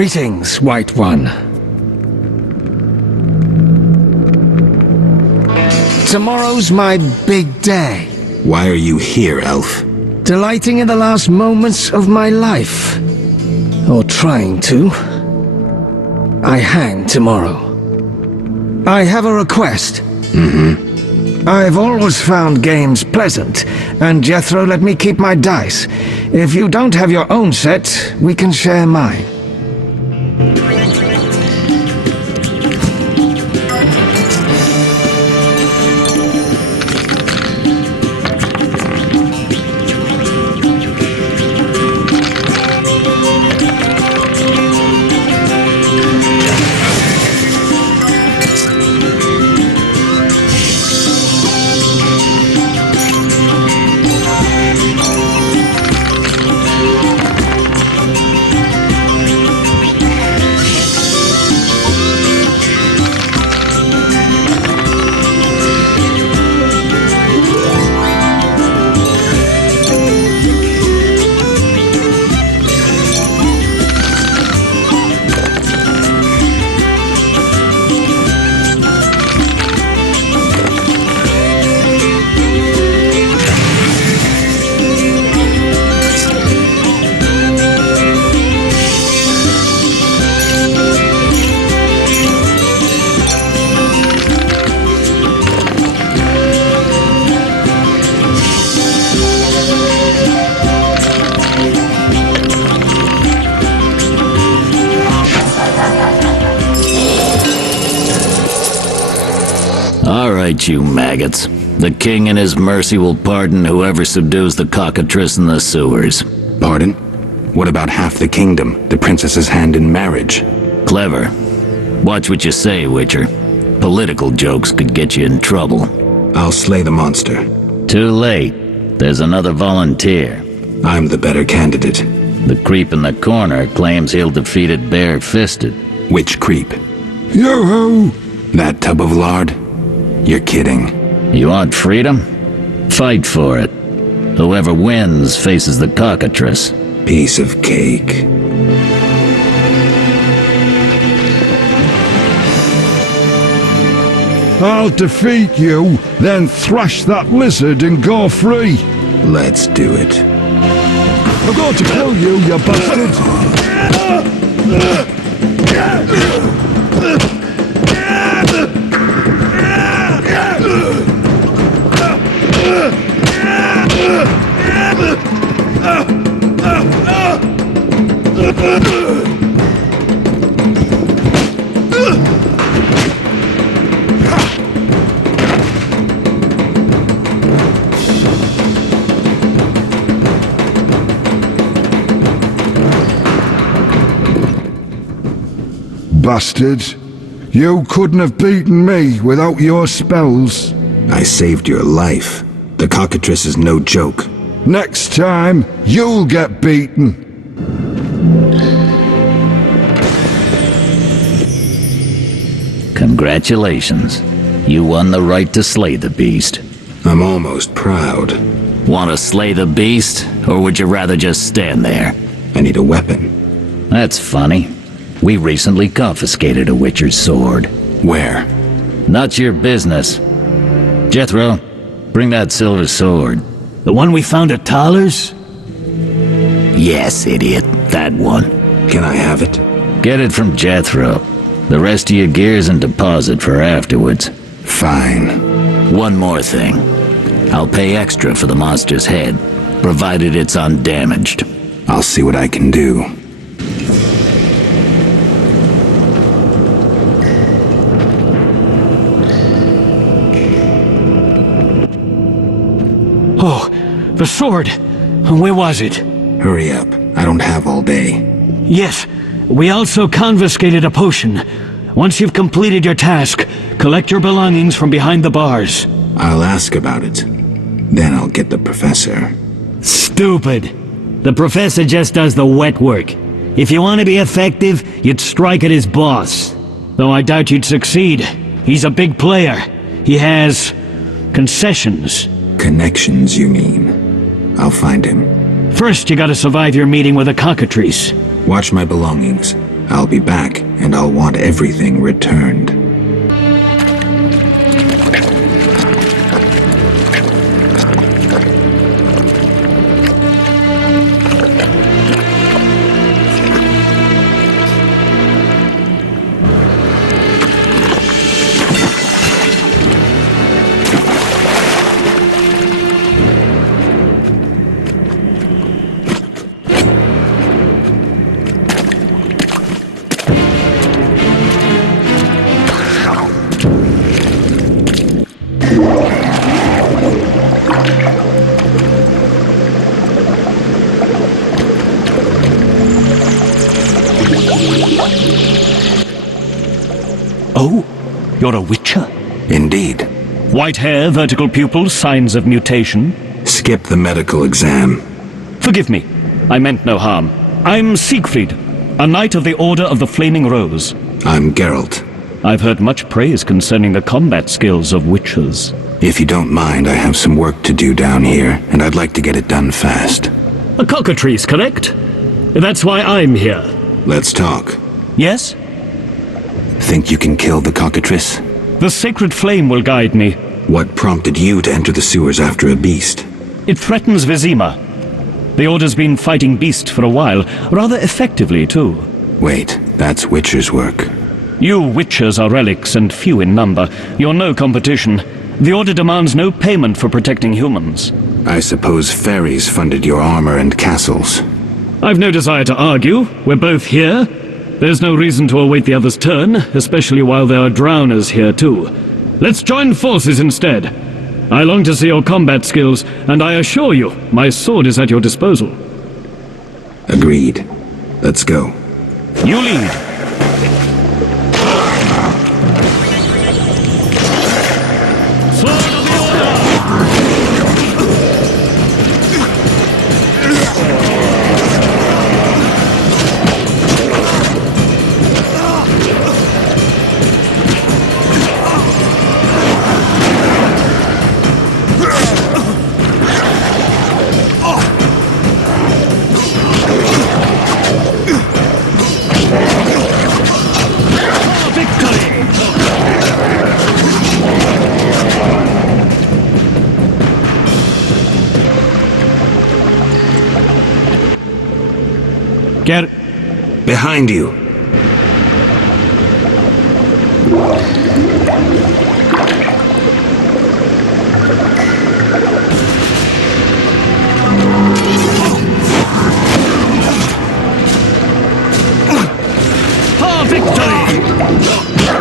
Greetings, White One. Tomorrow's my big day. Why are you here, Elf? Delighting in the last moments of my life. Or trying to. I hang tomorrow. I have a request. I've always found games pleasant, and Jethro let me keep my dice. If you don't have your own set, we can share mine. All right, you maggots. The king in his mercy will pardon whoever subdues the cockatrice in the sewers. Pardon? What about half the kingdom, the princess's hand in marriage? Clever. Watch what you say, Witcher. Political jokes could get you in trouble. I'll slay the monster. Too late. There's another volunteer. I'm the better candidate. The creep in the corner claims he'll defeat it bare-fisted. Which creep? Yo-ho! That tub of lard? You're kidding. You want freedom? Fight for it. Whoever wins faces the cockatrice. Piece of cake. I'll defeat you, then thrash that lizard and go free. Let's do it. I'm going to kill you, you bastard! Bastard. You couldn't have beaten me without your spells. I saved your life. The cockatrice is no joke. Next time, you'll get beaten. Congratulations. You won the right to slay the beast. I'm almost proud. Want to slay the beast, or would you rather just stand there? I need a weapon. That's funny. We recently confiscated a Witcher's sword. Where? Not your business. Jethro, bring that silver sword. The one we found at Thaler's? Yes, idiot. That one. Can I have it? Get it from Jethro. The rest of your gear's in deposit for afterwards. Fine. One more thing. I'll pay extra for the monster's head, provided it's undamaged. I'll see what I can do. Oh, the sword. Where was it? Hurry up. I don't have all day. Yes, we also confiscated a potion. Once you've completed your task, collect your belongings from behind the bars. I'll ask about it. Then I'll get the professor. Stupid. The professor just does the wet work. If you want to be effective, you'd strike at his boss. Though I doubt you'd succeed. He's a big player. He has concessions. Connections, you mean? I'll find him. First, you gotta survive your meeting with the cockatrice. Watch my belongings. I'll be back, and I'll want everything returned. Oh? You're a witcher? Indeed. White hair, vertical pupils, signs of mutation? Skip the medical exam. Forgive me. I meant no harm. I'm Siegfried, a knight of the Order of the Flaming Rose. I'm Geralt. I've heard much praise concerning the combat skills of witchers. If you don't mind, I have some work to do down here, and I'd like to get it done fast. A cockatrice, correct? That's why I'm here. Let's talk. Yes? Think you can kill the cockatrice? The sacred flame will guide me. What prompted you to enter the sewers after a beast? It threatens Vizima. The Order's been fighting beast for a while, rather effectively, too. Wait, that's Witcher's work. You witchers are relics and few in number. You're no competition. The Order demands no payment for protecting humans. I suppose fairies funded your armor and castles. I've no desire to argue. We're both here. There's no reason to await the other's turn, especially while there are drowners here too. Let's join forces instead. I long to see your combat skills, and I assure you, my sword is at your disposal. Agreed. Let's go. You lead. Sword of the Order! Get Behind you. for victory!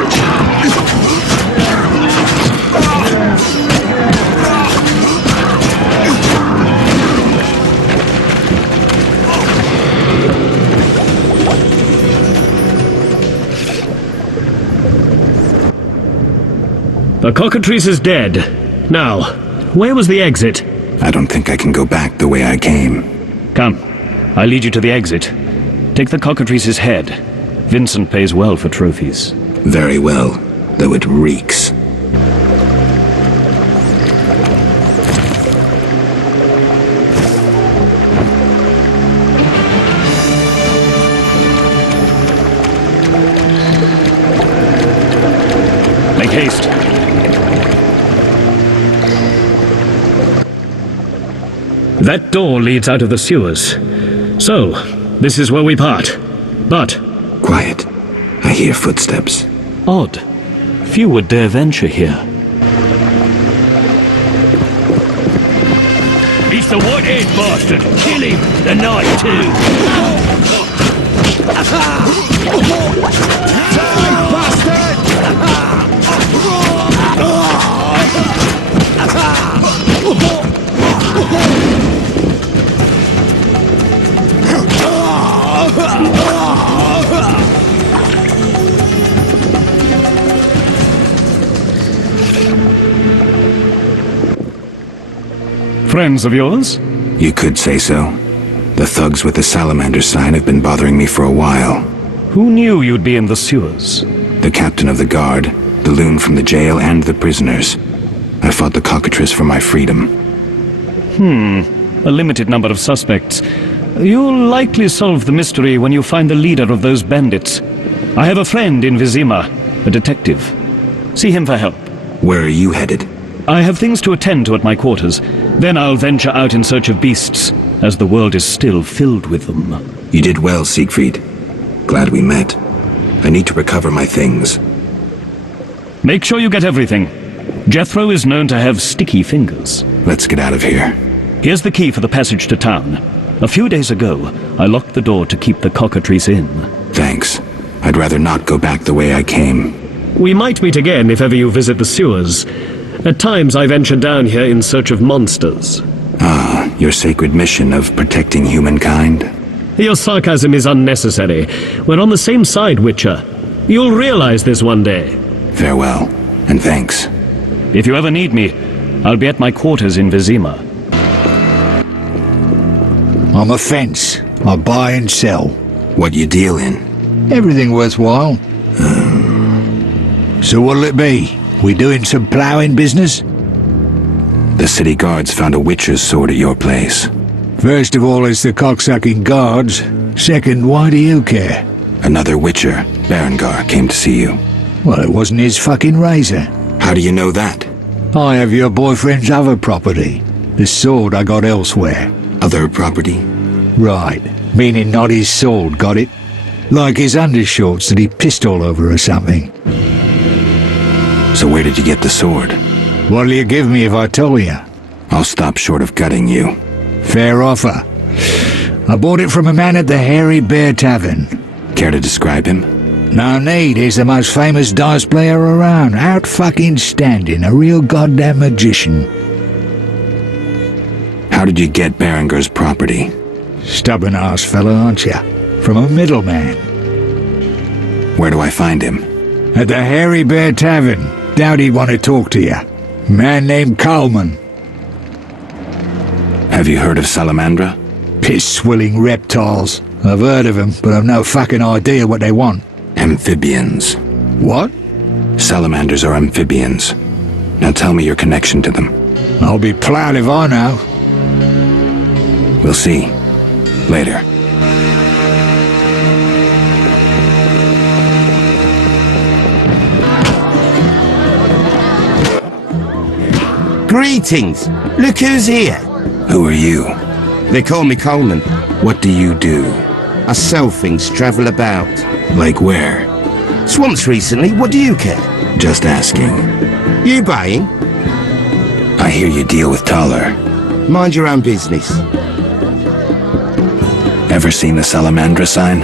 The cockatrice is dead. Now, where was the exit? I don't think I can go back the way I came. Come, I'll lead you to the exit. Take the cockatrice's head. Vincent pays well for trophies. Very well, though it reeks. Make haste. That door leads out of the sewers. So, this is where we part. But... Quiet. I hear footsteps. odd. Few would dare venture here. He's the white-haired bastard! Kill him! The night, too! Friends of yours? You could say so. The thugs with the salamander sign have been bothering me for a while. Who knew you'd be in the sewers? The captain of the guard, the loon from the jail, and the prisoners. I fought the cockatrice for my freedom. A limited number of suspects. You'll likely solve the mystery when you find the leader of those bandits. I have a friend in Vizima, a detective. See him for help. Where are you headed? I have things to attend to at my quarters. Then I'll venture out in search of beasts, as the world is still filled with them. You did well, Siegfried. Glad we met. I need to recover my things. Make sure you get everything. Jethro is known to have sticky fingers. Let's get out of here. Here's the key for the passage to town. A few days ago, I locked the door to keep the cockatrice in. Thanks. I'd rather not go back the way I came. We might meet again if ever you visit the sewers. At times I venture down here in search of monsters. Ah, your sacred mission of protecting humankind? Your sarcasm is unnecessary. We're on the same side, Witcher. You'll realize this one day. Farewell, and thanks. If you ever need me, I'll be at my quarters in Vizima. I'm a fence. I buy and sell. What you deal in? Everything worthwhile. So what'll it be? We doing some ploughing business? The city guards found a witcher's sword at your place. First of all, it's the cocksucking guards. Second, why do you care? Another witcher, Berengar, came to see you. Well, it wasn't his fucking razor. How do you know that? I have your boyfriend's other property. The sword I got elsewhere. Other property? Right. Meaning not his sword, got it? Like his undershorts that he pissed all over or something. So where did you get the sword? What'll you give me if I told you? I'll stop short of gutting you. Fair offer. I bought it from a man at the Hairy Bear Tavern. Care to describe him? No need, he's the most famous dice player around. Out fucking standing, a real goddamn magician. How did you get Berengar's property? Stubborn ass fella, aren't you? From a middleman. Where do I find him? At the Hairy Bear Tavern. Doubt he'd want to talk to you. Man named Coleman. Have you heard of Salamandra? Piss-swilling reptiles. I've heard of them, but I've no fucking idea what they want. Amphibians. What? Salamanders are amphibians. Now tell me your connection to them. I'll be proud if I know. We'll see. Later. Greetings! Look who's here! Who are you? They call me Coleman. What do you do? I sell things, travel about. Like where? Swamps recently, what do you care? Just asking. You buying? I hear you deal with Taller. Mind your own business. Ever seen the Salamandra sign?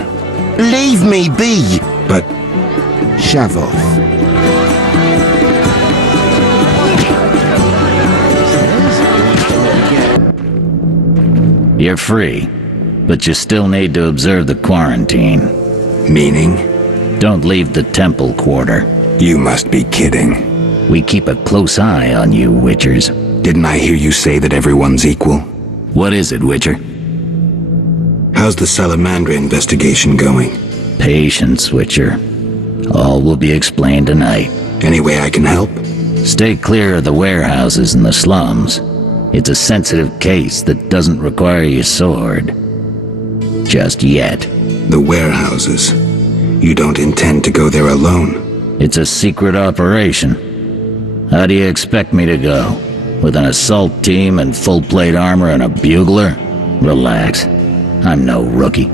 Leave me be! But Shove off. You're free, but you still need to observe the quarantine. meaning? Don't leave the temple quarter. You must be kidding. We keep a close eye on you, Witchers. Didn't I hear you say that everyone's equal? What is it, Witcher? How's the Salamandra investigation going? Patience, Witcher. All will be explained tonight. Any way I can help? Stay clear of the warehouses and the slums. It's a sensitive case that doesn't require your sword. Just yet. The warehouses. You don't intend to go there alone? It's a secret operation. How do you expect me to go? With an assault team and full-plate armor and a bugler? Relax. I'm no rookie.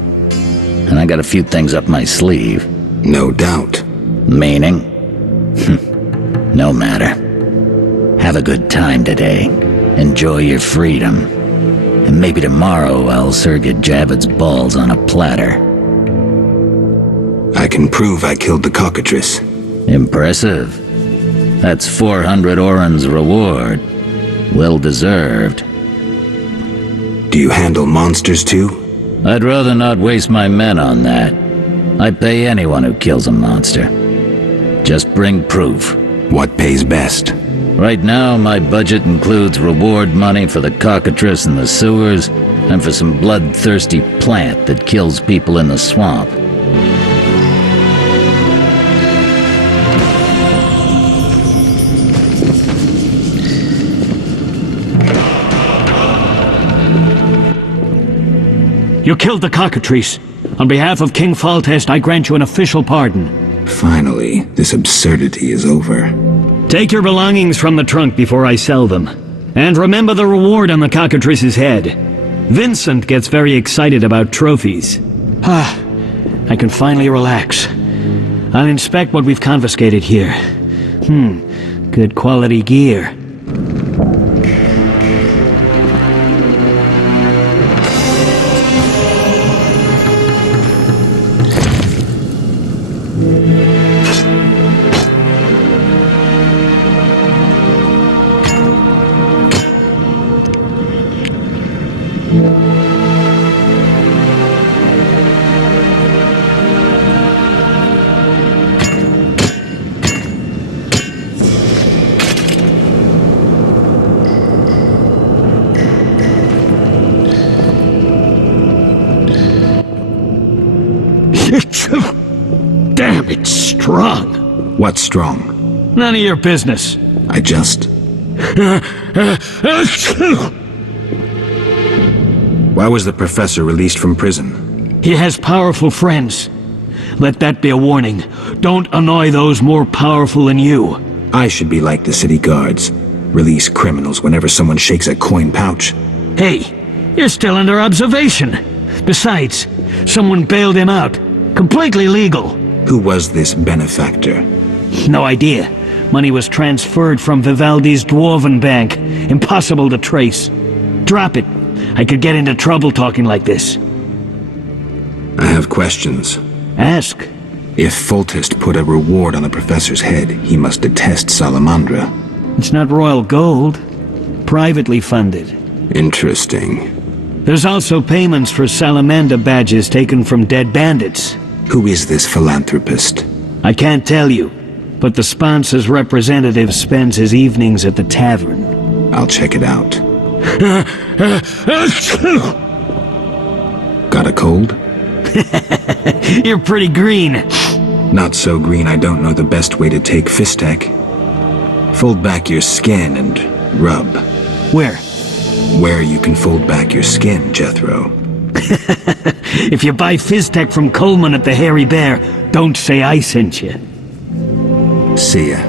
And I got a few things up my sleeve. No doubt. Meaning? No matter. Have a good time today. Enjoy your freedom. And maybe tomorrow I'll serve you Javed's balls on a platter. I can prove I killed the cockatrice. Impressive. That's 400 Oren's reward. Well deserved. Do you handle monsters too? I'd rather not waste my men on that. I pay anyone who kills a monster. Just bring proof. What pays best? Right now, my budget includes reward money for the cockatrice in the sewers and for some bloodthirsty plant that kills people in the swamp. You killed the cockatrice. On behalf of King Faltest, I grant you an official pardon. Finally, this absurdity is over. Take your belongings from the trunk before I sell them. And remember the reward on the cockatrice's head. Vincent gets very excited about trophies. I can finally relax. I'll inspect what we've confiscated here. Good quality gear. Damn, it's strong. What's strong? None of your business. I just... Why was the professor released from prison? He has powerful friends. Let that be a warning. Don't annoy those more powerful than you. I should be like the city guards. Release criminals whenever someone shakes a coin pouch. Hey, you're still under observation. Besides, someone bailed him out. Completely legal. Who was this benefactor? No idea. Money was transferred from Vivaldi's Dwarven Bank. Impossible to trace. Drop it. I could get into trouble talking like this. I have questions. Ask. If Foltest put a reward on the professor's head, he must detest Salamandra. It's not royal gold. Privately funded. Interesting. There's also payments for Salamander badges taken from dead bandits. Who is this philanthropist? I can't tell you, but the sponsor's representative spends his evenings at the tavern. I'll check it out. Got a cold? You're pretty green. Not so green I don't know the best way to take Fistek. Fold back your skin and rub. Where? Where you can fold back your skin, Jethro. If you buy Fizztech from Coleman at the Hairy Bear, don't say I sent you. See ya.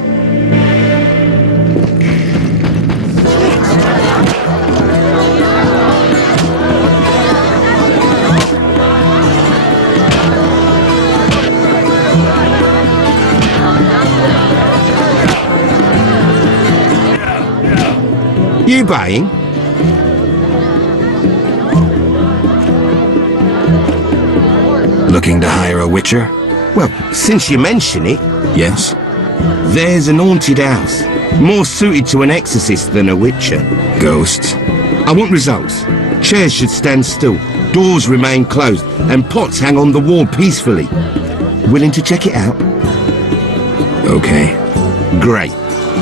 You buying? Looking to hire a witcher? Well, since you mention it, Yes? there's an haunted house. More suited to an exorcist than a witcher. Ghosts? I want results. Chairs should stand still, doors remain closed, and pots hang on the wall peacefully. Willing to check it out? Okay. Great.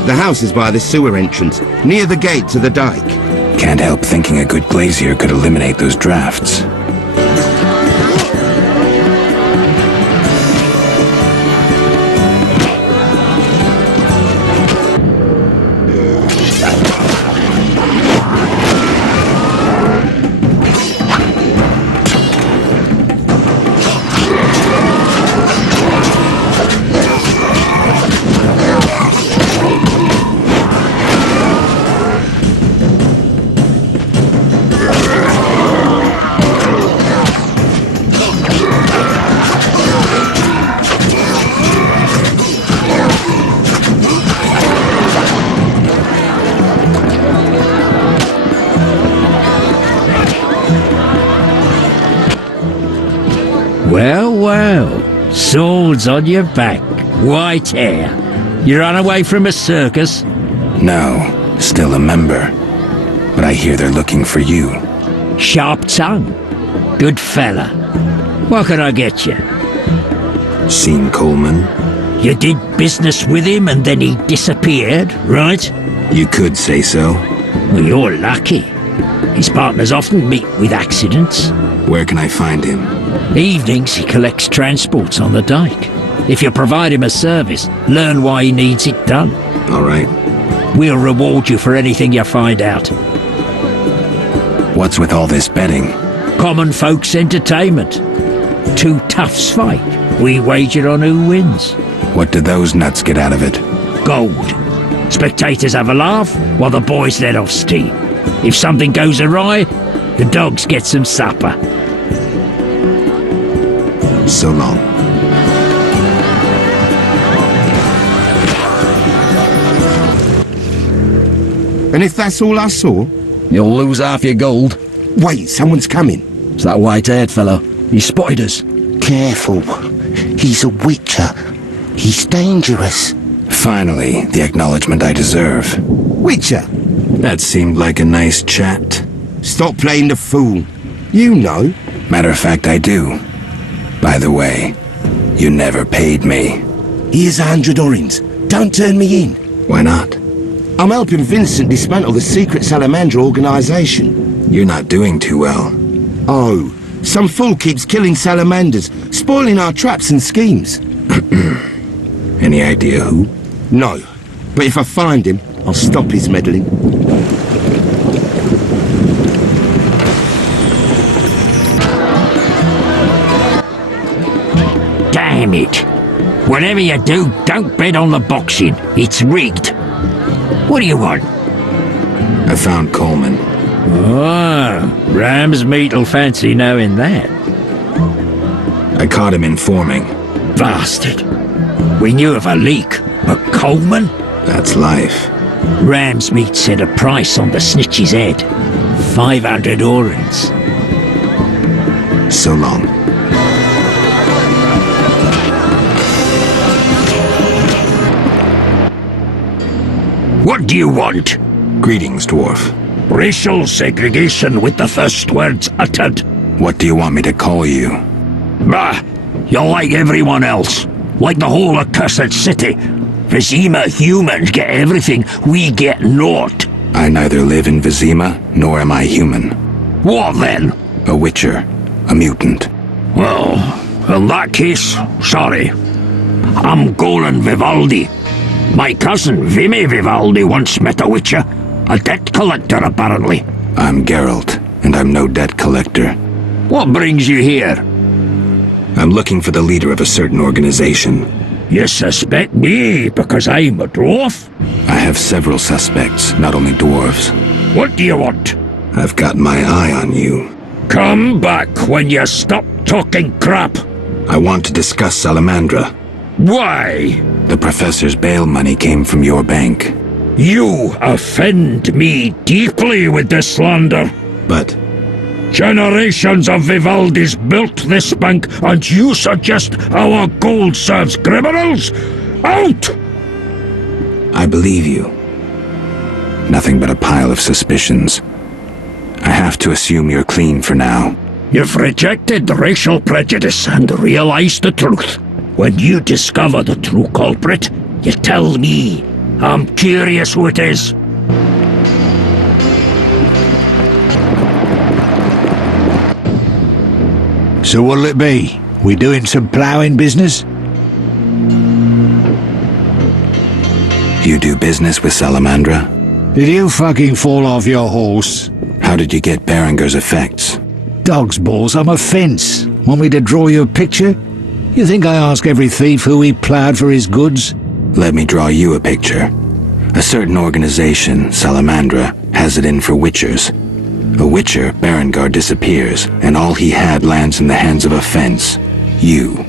The house is by the sewer entrance, near the gate to the dike. Can't help thinking a good glazier could eliminate those drafts. Well, swords on your back, white hair. You run away from a circus? No, still a member. But I hear they're looking for you. Sharp tongue. Good fella. What can I get you? Seen Coleman? You did business with him and then he disappeared, right? You could say so. Well, you're lucky. His partners often meet with accidents. Where can I find him? Evenings he collects transports on the dike. If you provide him a service, learn why he needs it done. All right. We'll reward you for anything you find out. What's with all this betting? Common folks' entertainment. Two toughs fight. We wager on who wins. What do those nuts get out of it? Gold. Spectators have a laugh while the boys let off steam. If something goes awry, the dogs get some supper. So long. And if that's all I saw? You'll lose half your gold. Wait, someone's coming. It's that white-haired fellow. He spotted us. Careful. He's a witcher. He's dangerous. Finally, the acknowledgement I deserve. Witcher? That seemed like a nice chat. Stop playing the fool. You know. Matter of fact, I do. By the way, you never paid me. Here's 100 orins. Don't turn me in. Why not? I'm helping Vincent dismantle the secret Salamander organization. You're not doing too well. Oh, some fool keeps killing salamanders, spoiling our traps and schemes. Any idea who? No, but if I find him, I'll stop his meddling. Damn it. Whatever you do, don't bet on the boxing. It's rigged. What do you want? I found Coleman. Oh, ram's meat'll fancy knowing that. I caught him informing. Bastard. We knew of a leak, but Coleman? That's life. Ram's meat set a price on the snitch's head. 500 orins. So long. What do you want? Greetings, dwarf. Racial segregation with the first words uttered. What do you want me to call you? Bah! You're like everyone else. Like the whole accursed city. Vizima humans get everything, we get naught. I neither live in Vizima, nor am I human. What then? A witcher. A mutant. Well, in that case, sorry. I'm Golan Vivaldi. My cousin Vimy Vivaldi once met a witcher. A debt collector, apparently. I'm Geralt, and I'm no debt collector. What brings you here? I'm looking for the leader of a certain organization. You suspect me because I'm a dwarf? I have several suspects, not only dwarves. What do you want? I've got my eye on you. Come back when you stop talking crap. I want to discuss Salamandra. Why? The professor's bail money came from your bank. You offend me deeply with this slander. But Generations of Vivaldis built this bank, and you suggest our gold serves criminals? Out! I believe you. Nothing but a pile of suspicions. I have to assume you're clean for now. You've rejected racial prejudice and realized the truth. When you discover the true culprit, you tell me. I'm curious who it is. So what'll it be? We doing some ploughing business? You do business with Salamandra? Did you fucking fall off your horse? How did you get Berenger's effects? Dog's balls, I'm a fence. Want me to draw you a picture? You think I ask every thief who he ploughed for his goods? Let me draw you a picture. A certain organization, Salamandra, has it in for witchers. A witcher, Berengar, disappears, and all he had lands in the hands of a fence. You.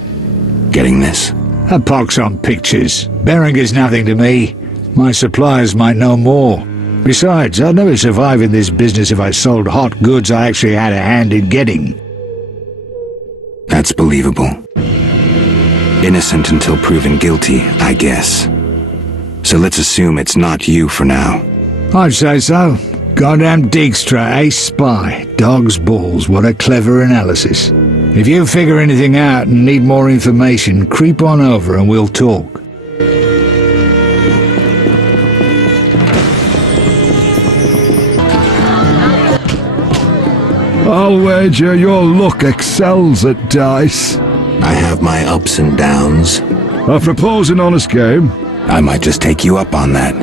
Getting this? A pox on pictures. Berenger's nothing to me. My suppliers might know more. Besides, I'd never survive in this business if I sold hot goods I actually had a hand in getting. That's believable. Innocent until proven guilty, I guess. So let's assume it's not you for now. I'd say so. Goddamn Dijkstra, ace spy. Dog's balls, what a clever analysis. If you figure anything out and need more information, creep on over and we'll talk. I'll wager your luck excels at dice. I have my ups and downs. I propose an honest game. I might just take you up on that.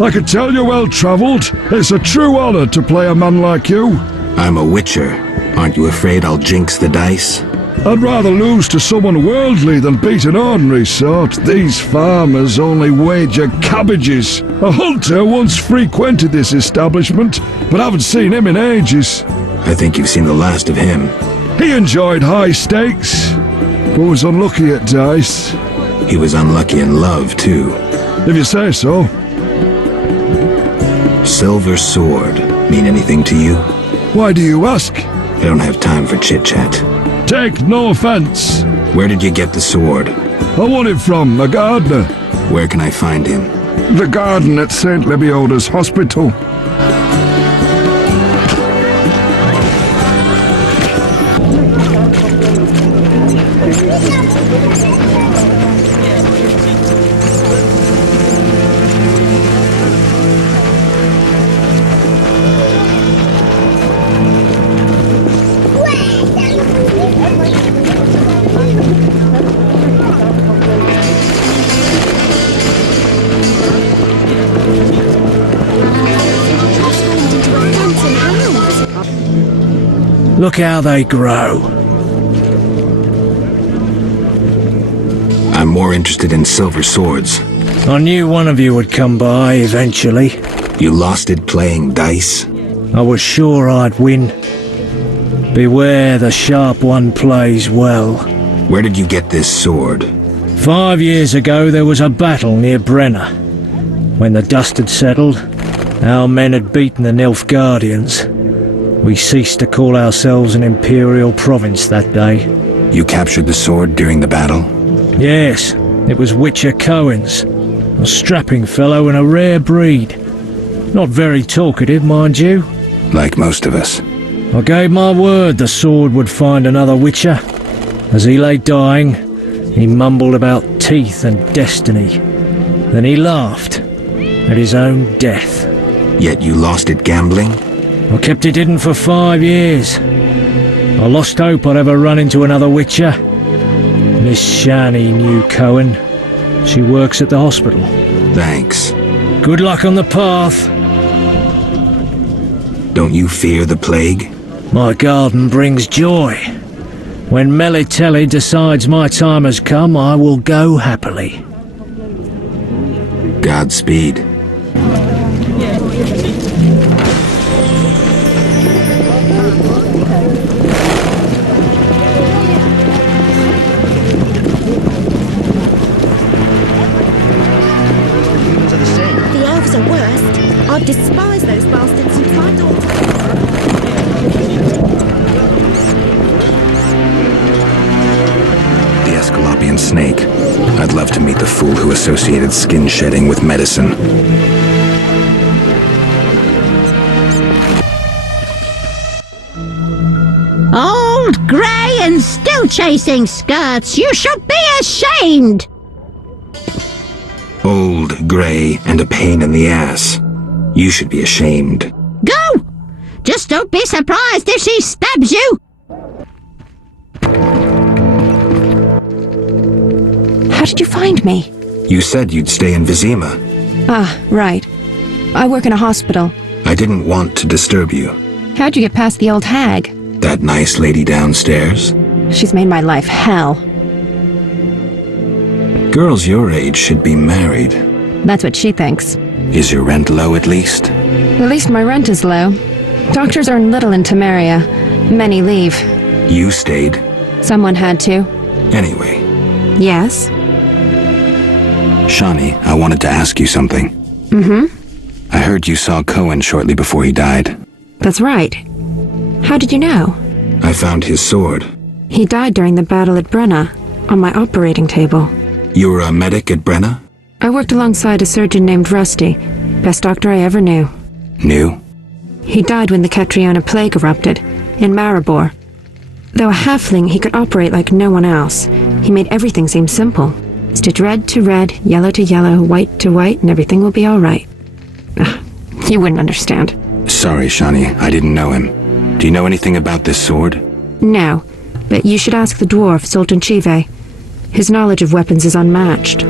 I could tell you're well-travelled. It's a true honor to play a man like you. I'm a witcher, Aren't you afraid I'll jinx the dice? I'd rather lose to someone worldly than beat an ordinary sort. These farmers only wager cabbages. A hunter once frequented this establishment, but I haven't seen him in ages. I think you've seen the last of him. He enjoyed high stakes, but was unlucky at dice. He was unlucky in love, too. If you say so. Silver sword mean anything to you? Why do you ask? I don't have time for chit-chat. Take no offense. Where did you get the sword? I won it from a gardener. Where can I find him? The garden at St. Lebioda's hospital. Look how they grow. I'm more interested in silver swords. I knew one of you would come by eventually. You lost it playing dice? I was sure I'd win. Beware the sharp one plays well. Where did you get this sword? 5 years ago there was a battle near Brenna. When the dust had settled, our men had beaten the Nilfgaardians. We ceased to call ourselves an imperial province that day. You captured the sword during the battle? Yes, it was Witcher Cohen's. A strapping fellow and a rare breed. Not very talkative, mind you. Like most of us. I gave my word the sword would find another Witcher. As he lay dying, he mumbled about teeth and destiny. Then he laughed at his own death. Yet you lost it gambling? I kept it hidden for 5 years. I lost hope I'd ever run into another Witcher. Miss Shani knew Cohen. She works at the hospital. Thanks. Good luck on the path. Don't you fear the plague? My garden brings joy. When Melitelli decides my time has come, I will go happily. Godspeed. The elves are worst. I've despised those bastards since my daughter. The Escalopian snake. I'd love to meet the fool who associated skin shedding with medicine. Old, grey, and still chasing skirts! You should be ashamed! Old, grey, and a pain in the ass. You should be ashamed. Go! Just don't be surprised if she stabs you! How did you find me? You said you'd stay in Vizima. Ah, right. I work in a hospital. I didn't want to disturb you. How'd you get past the old hag? That nice lady downstairs? She's made my life hell. Girls your age should be married. That's what she thinks. Is your rent low at least? At least my rent is low. Doctors earn little in Temeria. Many leave. You stayed. Someone had to. Anyway. Yes? Shani, I wanted to ask you something. Mm-hmm. I heard you saw Cohen shortly before he died. That's right. How did you know? I found his sword. He died during the battle at Brenna, on my operating table. You were a medic at Brenna? I worked alongside a surgeon named Rusty. Best doctor I ever knew. Knew? He died when the Catriona plague erupted, in Maribor. Though a halfling, he could operate like no one else. He made everything seem simple. Stitch red to red, yellow to yellow, white to white, and everything will be all right. You wouldn't understand. Sorry, Shani, I didn't know him. Do you know anything about this sword? No, but you should ask the dwarf, Sultan Chive. His knowledge of weapons is unmatched.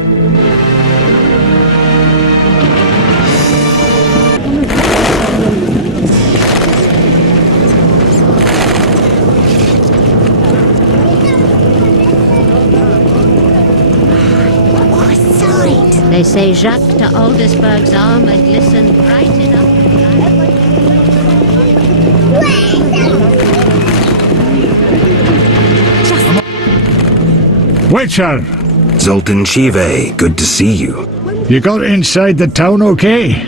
They say Jacques de Aldersberg's armor glistened bright enough. Witcher, Zoltan Chive, good to see you. you got inside the town okay?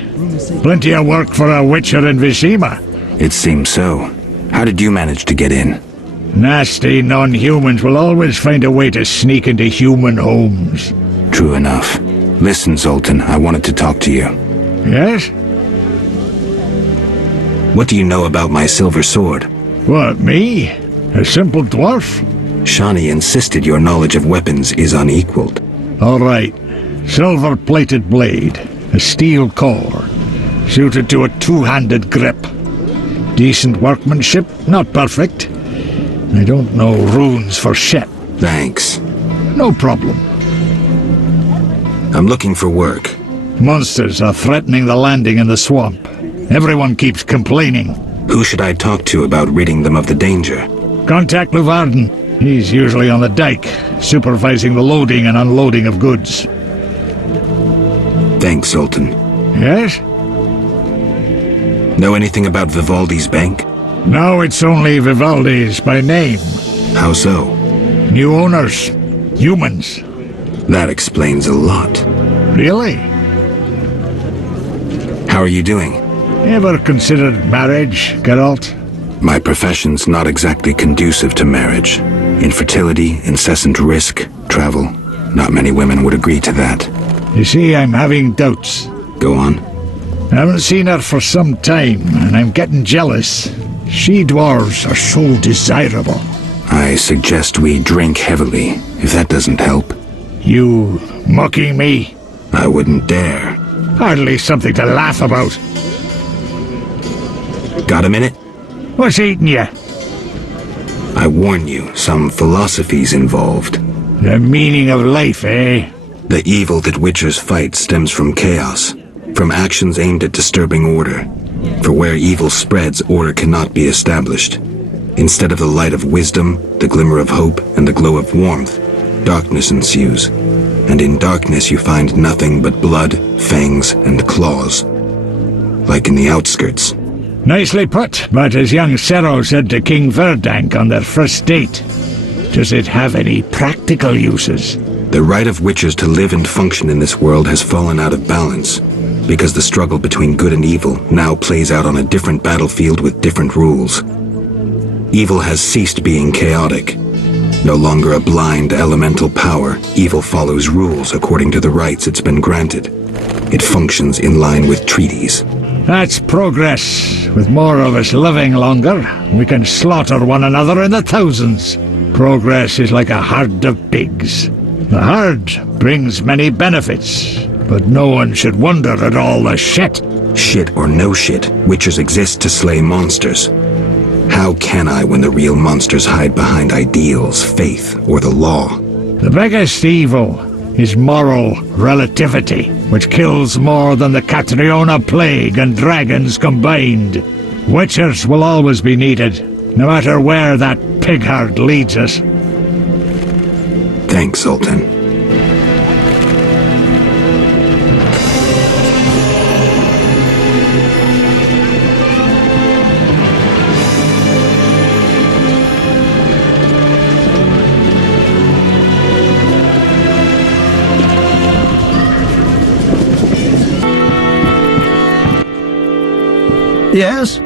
Plenty of work for a Witcher in Vishima. It seems so. How did you manage to get in? Nasty non-humans will always find a way to sneak into human homes. True enough. Listen, Zoltan, I wanted to talk to you. Yes? What do you know about my silver sword? What, me? A simple dwarf? Shani insisted your knowledge of weapons is unequaled. All right. Silver-plated blade. A steel core. Suited to a two-handed grip. Decent workmanship, not perfect. I don't know runes for shit. Thanks. No problem. I'm looking for work. Monsters are threatening the landing in the swamp. Everyone keeps complaining. Who should I talk to about ridding them of the danger? Contact Luvarden. He's usually on the dike, supervising the loading and unloading of goods. Thanks, Zoltan. Yes? Know anything about Vivaldi's bank? Now it's only Vivaldi's by name. How so? New owners. Humans. That explains a lot. Really? How are you doing? Ever considered marriage, Geralt? My profession's not exactly conducive to marriage. Infertility, incessant risk, travel. Not many women would agree to that. You see, I'm having doubts. Go on. I haven't seen her for some time, and I'm getting jealous. She-dwarves are so desirable. I suggest we drink heavily, if that doesn't help. You mocking me? I wouldn't dare. Hardly something to laugh about. Got a minute? What's eating you? I warn you, some philosophy's involved. The meaning of life, eh? The evil that witchers fight stems from chaos, from actions aimed at disturbing order. For where evil spreads, order cannot be established. Instead of the light of wisdom, the glimmer of hope, and the glow of warmth, darkness ensues. And in darkness you find nothing but blood, fangs, and claws. Like in the outskirts. Nicely put, but as young Cero said to King Verdank on their first date, does it have any practical uses? The right of witchers to live and function in this world has fallen out of balance, because the struggle between good and evil now plays out on a different battlefield with different rules. Evil has ceased being chaotic. No longer a blind elemental power, evil follows rules according to the rights it's been granted. It functions in line with treaties. That's progress. With more of us living longer, we can slaughter one another in the thousands. Progress is like a herd of pigs. The herd brings many benefits, but no one should wonder at all the shit. Shit or no shit, witchers exist to slay monsters. How can I when the real monsters hide behind ideals, faith, or the law? The biggest evil is moral relativity, which kills more than the Catriona plague and dragons combined. Witchers will always be needed, no matter where that pig herd leads us. Thanks, Zoltan. Yes?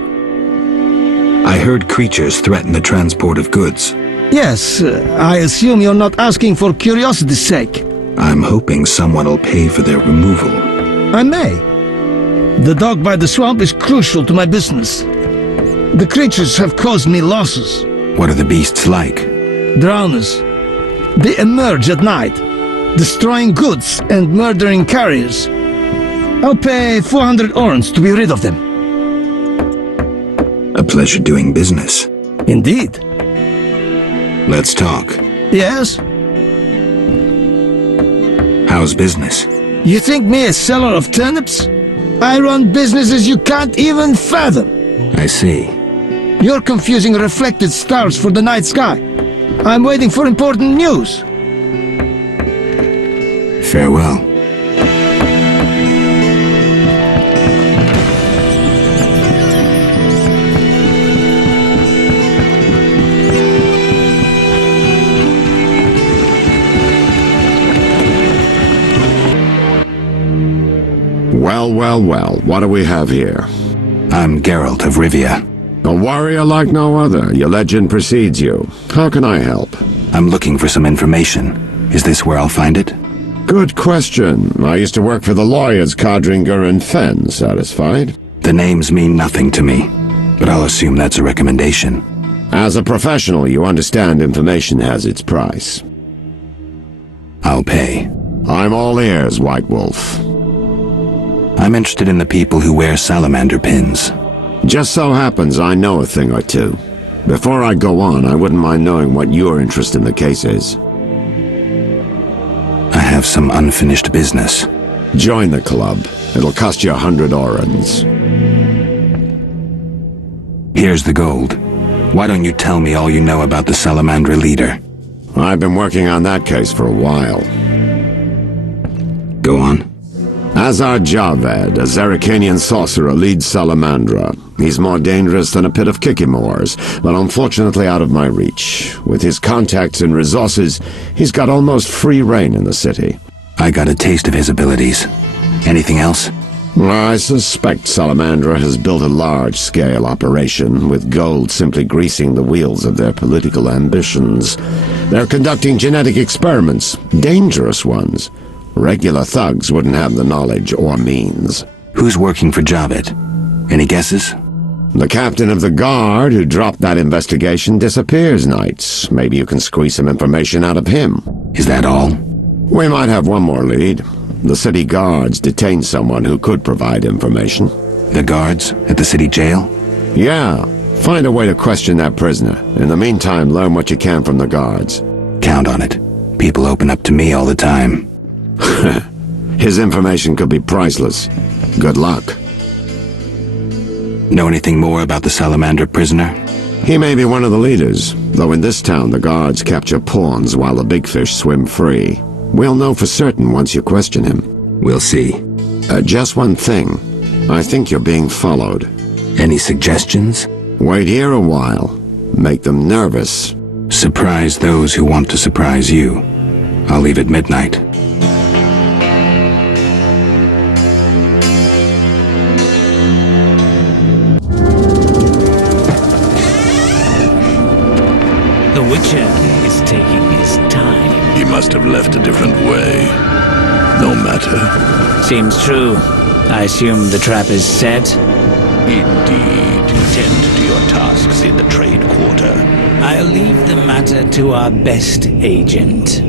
I heard creatures threaten the transport of goods. Yes, I assume you're not asking for curiosity's sake. I'm hoping someone will pay for their removal. I may. The dog by the swamp is crucial to my business. The creatures have caused me losses. What are the beasts like? Drowners. They emerge at night, destroying goods and murdering carriers. I'll pay 400 orns to be rid of them. A pleasure doing business. Indeed. Let's talk. Yes? How's business? You think me a seller of turnips? I run businesses you can't even fathom. I see. You're confusing reflected stars for the night sky. I'm waiting for important news. Farewell. Well, well, well. What do we have here? I'm Geralt of Rivia. A warrior like no other. Your legend precedes you. How can I help? I'm looking for some information. Is this where I'll find it? Good question. I used to work for the lawyers Codringer and Fenn. Satisfied? The names mean nothing to me, but I'll assume that's a recommendation. As a professional, you understand information has its price. I'll pay. I'm all ears, White Wolf. I'm interested in the people who wear salamander pins. Just so happens I know a thing or two. Before I go on, I wouldn't mind knowing what your interest in the case is. I have some unfinished business. Join the club. It'll cost you 100 orens. Here's the gold. Why don't you tell me all you know about the Salamandra leader? I've been working on that case for a while. Go on. Azar Javed, a Zerrikanian sorcerer, leads Salamandra. He's more dangerous than a pit of Kikimors, but unfortunately out of my reach. With his contacts and resources, he's got almost free reign in the city. I got a taste of his abilities. Anything else? I suspect Salamandra has built a large-scale operation, with gold simply greasing the wheels of their political ambitions. They're conducting genetic experiments, dangerous ones. Regular thugs wouldn't have the knowledge or means. Who's working for Javed? Any guesses? The captain of the guard who dropped that investigation disappears nights. Maybe you can squeeze some information out of him. Is that all? We might have one more lead. The city guards detained someone who could provide information. The guards at the city jail? Yeah. Find a way to question that prisoner. In the meantime, learn what you can from the guards. Count on it. People open up to me all the time. His information could be priceless. Good luck. Know anything more about the Salamander prisoner? He may be one of the leaders, though in this town the guards capture pawns while the big fish swim free. We'll know for certain once you question him. We'll see. Just one thing. I think you're being followed. Any suggestions? Wait here a while. Make them nervous. Surprise those who want to surprise you. I'll leave at midnight. The Witcher is taking his time. He must have left a different way. No matter. Seems true. I assume the trap is set? Indeed. Tend to your tasks in the trade quarter. I'll leave the matter to our best agent.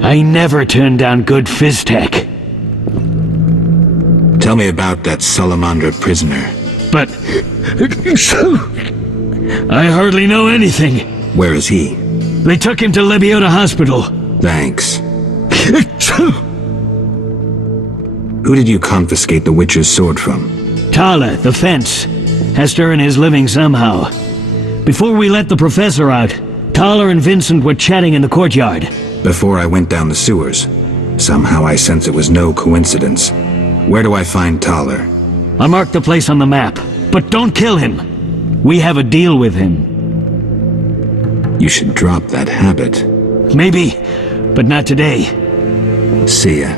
I never turn down good Fizztech. Tell me about that Salamandra prisoner. But... I hardly know anything. Where is he? They took him to Lebiota Hospital. Thanks. Who did you confiscate the Witcher's sword from? Tala, the fence. Has to earn his living somehow. Before we let the professor out, Tala and Vincent were chatting in the courtyard. Before I went down the sewers. Somehow I sense it was no coincidence. Where do I find Thaler? I marked the place on the map, but don't kill him. We have a deal with him. You should drop that habit. Maybe, but not today. See ya.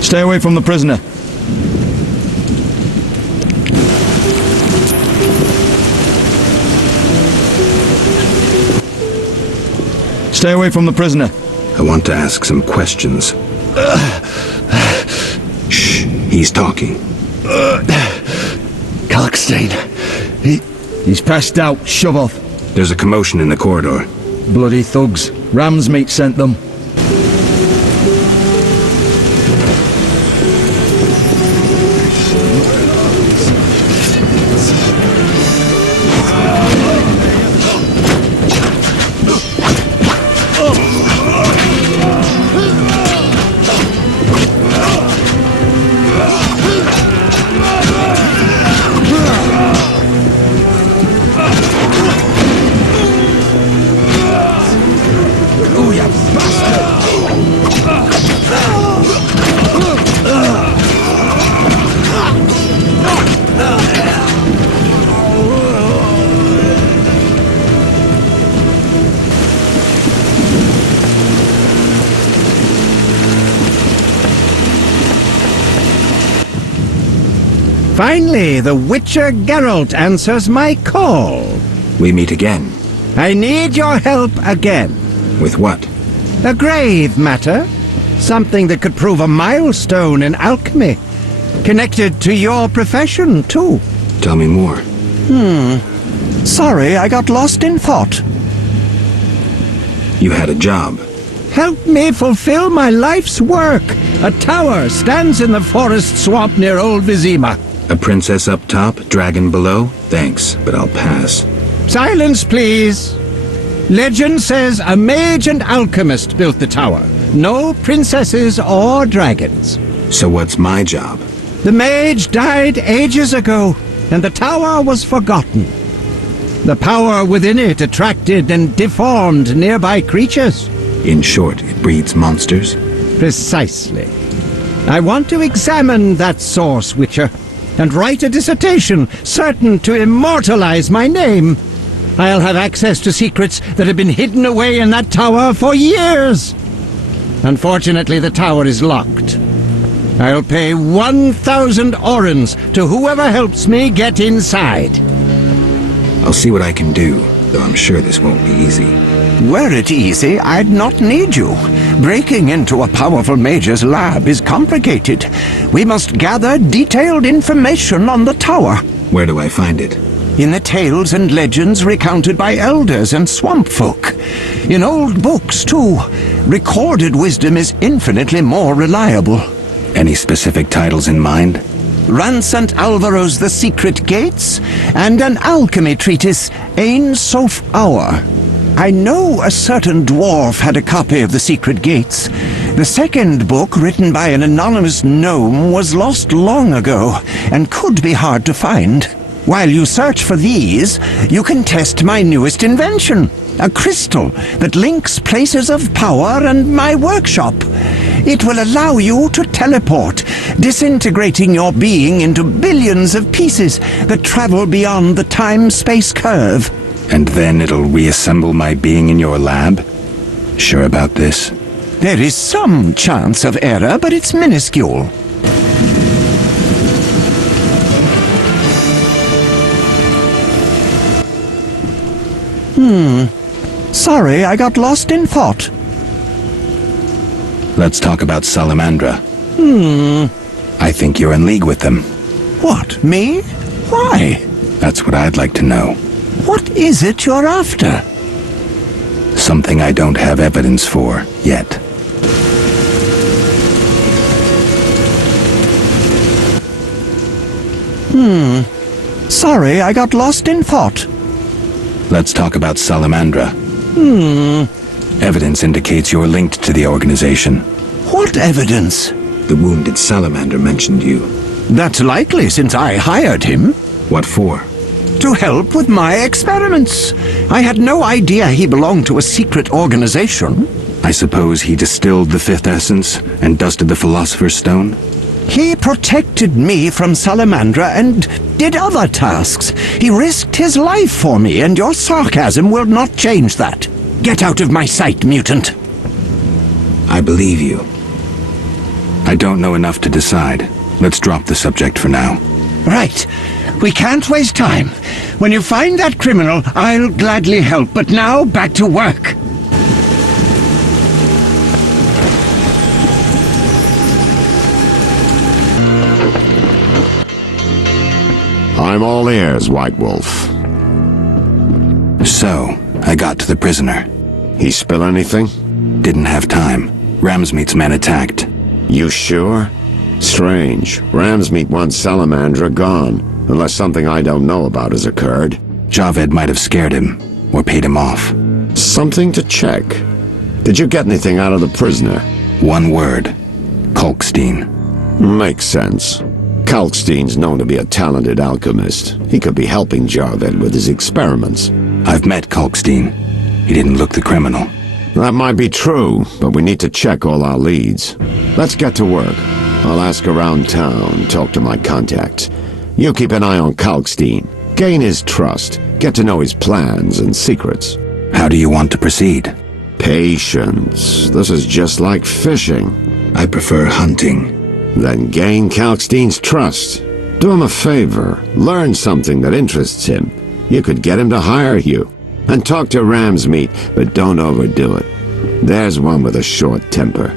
Stay away from the prisoner. Stay away from the prisoner. I want to ask some questions. Shh, he's talking. Kalkstein. He's passed out. Shove off. There's a commotion in the corridor. Bloody thugs. Ram's meat sent them. Finally, the Witcher Geralt answers my call. We meet again. I need your help again. With what? A grave matter. Something that could prove a milestone in alchemy. Connected to your profession, too. Tell me more. Sorry, I got lost in thought. You had a job. Help me fulfill my life's work. A tower stands in the forest swamp near Old Vizima. A princess up top, dragon below? Thanks, but I'll pass. Silence, please. Legend says a mage and alchemist built the tower. No princesses or dragons. So what's my job? The mage died ages ago, and the tower was forgotten. The power within it attracted and deformed nearby creatures. In short, it breeds monsters? Precisely. I want to examine that source, Witcher, and write a dissertation certain to immortalize my name. I'll have access to secrets that have been hidden away in that tower for years. Unfortunately, the tower is locked. I'll pay 1,000 orens to whoever helps me get inside. I'll see what I can do, though I'm sure this won't be easy. Were it easy, I'd not need you. Breaking into a powerful mage's lab is complicated. We must gather detailed information on the tower. Where do I find it? In the tales and legends recounted by elders and swamp folk. In old books, too. Recorded wisdom is infinitely more reliable. Any specific titles in mind? Ransant Alvaro's The Secret Gates, and an alchemy treatise, Ain Soph Hour. I know a certain dwarf had a copy of The Secret Gates. The second book, written by an anonymous gnome, was lost long ago, and could be hard to find. While you search for these, you can test my newest invention, a crystal that links places of power and my workshop. It will allow you to teleport, disintegrating your being into billions of pieces that travel beyond the time-space curve. And then it'll reassemble my being in your lab? Sure about this? There is some chance of error, but it's minuscule. Sorry, I got lost in thought. Let's talk about Salamandra. I think you're in league with them. What, me? Why? That's what I'd like to know. What is it you're after? Something I don't have evidence for, yet. Sorry, I got lost in thought. Let's talk about Salamandra. Evidence indicates you're linked to the organization. What evidence? The wounded salamander mentioned you. That's likely, since I hired him. What for? To help with my experiments. I had no idea he belonged to a secret organization. I suppose he distilled the fifth essence and dusted the Philosopher's Stone? He protected me from Salamandra and did other tasks. He risked his life for me, and your sarcasm will not change that. Get out of my sight, mutant. I believe you. I don't know enough to decide. Let's drop the subject for now. Right. We can't waste time. When you find that criminal, I'll gladly help. But now, back to work. I'm all ears, White Wolf. So, I got to the prisoner. He spill anything? Didn't have time. Ramsmeat's men attacked. You sure? Strange. Ramsmeat wants Salamandra gone, unless something I don't know about has occurred. Javed might have scared him, or paid him off. Something to check. Did you get anything out of the prisoner? One word. Kalkstein. Makes sense. Kalkstein's known to be a talented alchemist. He could be helping Javed with his experiments. I've met Kalkstein. He didn't look the criminal. That might be true, but we need to check all our leads. Let's get to work. I'll ask around town, talk to my contacts. You keep an eye on Kalkstein. Gain his trust. Get to know his plans and secrets. How do you want to proceed? Patience. This is just like fishing. I prefer hunting. Then gain Kalkstein's trust. Do him a favor. Learn something that interests him. You could get him to hire you. And talk to Ramsmeat, but don't overdo it. There's one with a short temper.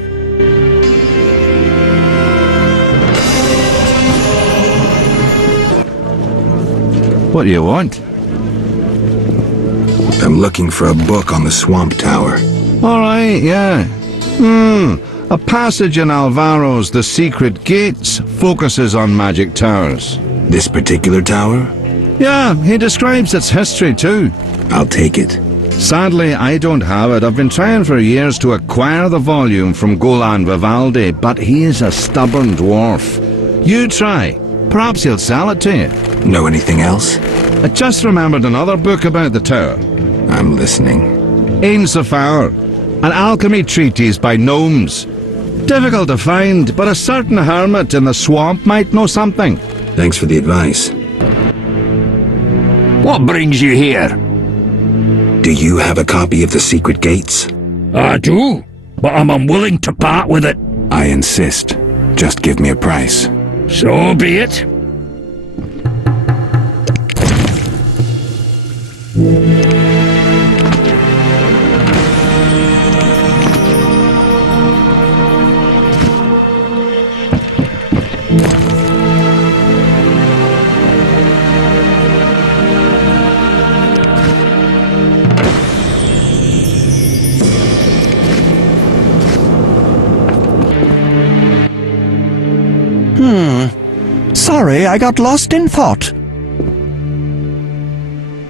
What do you want? I'm looking for a book on the Swamp Tower. All right, yeah. A passage in Alvaro's The Secret Gates focuses on magic towers. This particular tower? Yeah, he describes its history too. I'll take it. Sadly, I don't have it. I've been trying for years to acquire the volume from Golan Vivaldi, but he is a stubborn dwarf. You try. Perhaps he'll sell it to you. Know anything else? I just remembered another book about the tower. I'm listening. Ain Safar, an alchemy treatise by gnomes. Difficult to find, but a certain hermit in the swamp might know something. Thanks for the advice. What brings you here? Do you have a copy of The Secret Gates? I do, but I'm unwilling to part with it. I insist. Just give me a price. So be it. Sorry, I got lost in thought.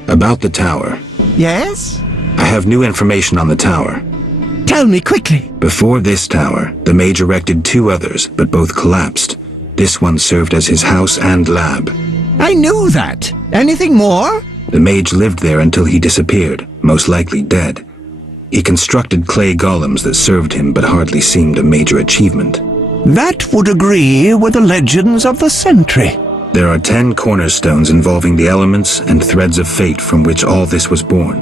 About the tower. Yes? I have new information on the tower. Tell me quickly. Before this tower, the mage erected two others, but both collapsed. This one served as his house and lab. I knew that. Anything more? The mage lived there until he disappeared, most likely dead. He constructed clay golems that served him but hardly seemed a major achievement. That would agree with the legends of the century. There are 10 cornerstones involving the elements and threads of fate from which all this was born.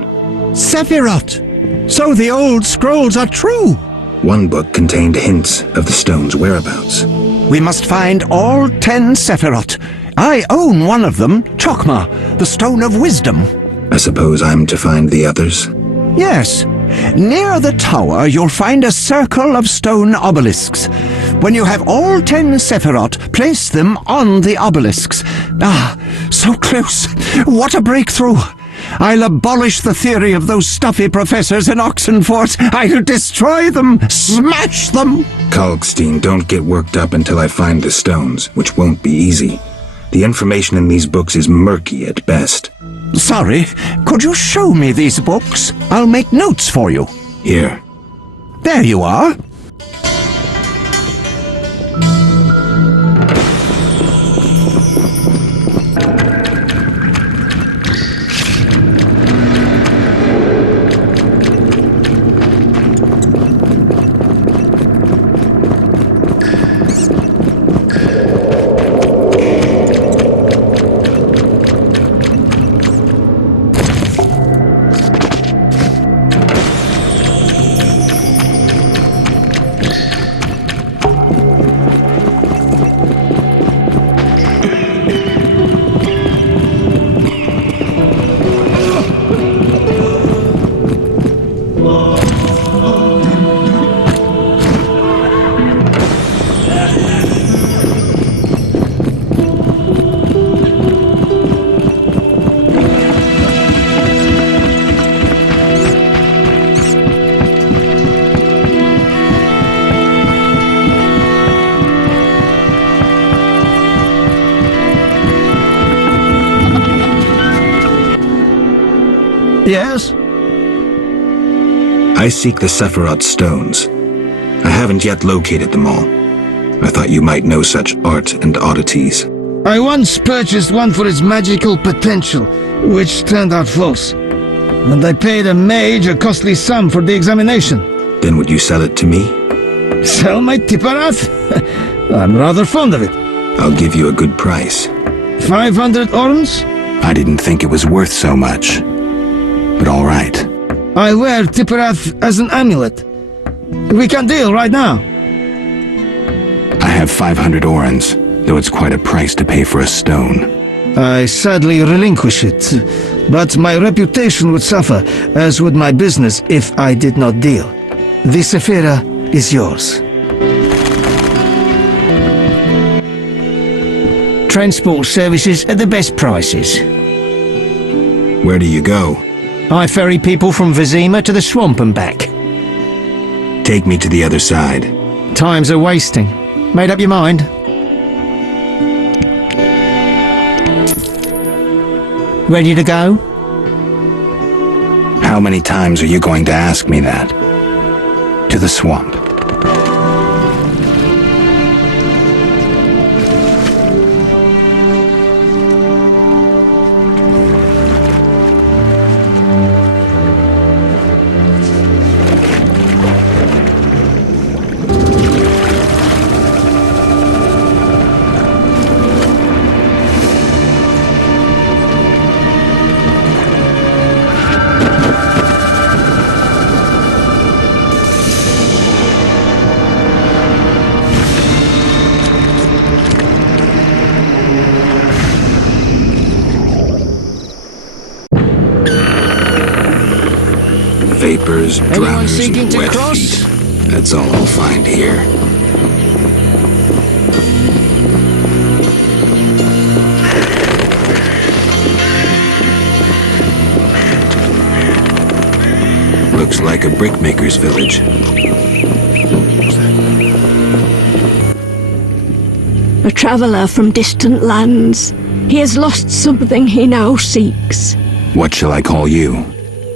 Sephiroth! So the old scrolls are true! One book contained hints of the stone's whereabouts. We must find all 10 Sephiroth. I own one of them, Chokmah, the Stone of Wisdom. I suppose I'm to find the others? Yes. Near the tower, you'll find a circle of stone obelisks. When you have all 10 Sephiroth, place them on the obelisks. Ah, so close. What a breakthrough. I'll abolish the theory of those stuffy professors in Oxenfort. I'll destroy them, smash them. Kalkstein, don't get worked up until I find the stones, which won't be easy. The information in these books is murky at best. Sorry, could you show me these books? I'll make notes for you. Here. There you are. Yes? I seek the Sephiroth stones. I haven't yet located them all. I thought you might know such art and oddities. I once purchased one for its magical potential, which turned out false. And I paid a mage a costly sum for the examination. Then would you sell it to me? Sell my Tipparath? I'm rather fond of it. I'll give you a good price. 500 orns? I didn't think it was worth so much. But all right. I wear Tipparath as an amulet. We can deal right now. I have 500 orns, though it's quite a price to pay for a stone. I sadly relinquish it, but my reputation would suffer, as would my business if I did not deal. The Sephira is yours. Transport services at the best prices. Where do you go? I ferry people from Vizima to the swamp and back. Take me to the other side. Times are wasting. Made up your mind? Ready to go? How many times are you going to ask me that? To the swamp. Vapors, drowners, and wet feet. That's all I'll find here. Looks like a brickmaker's village. A traveller from distant lands. He has lost something he now seeks. What shall I call you?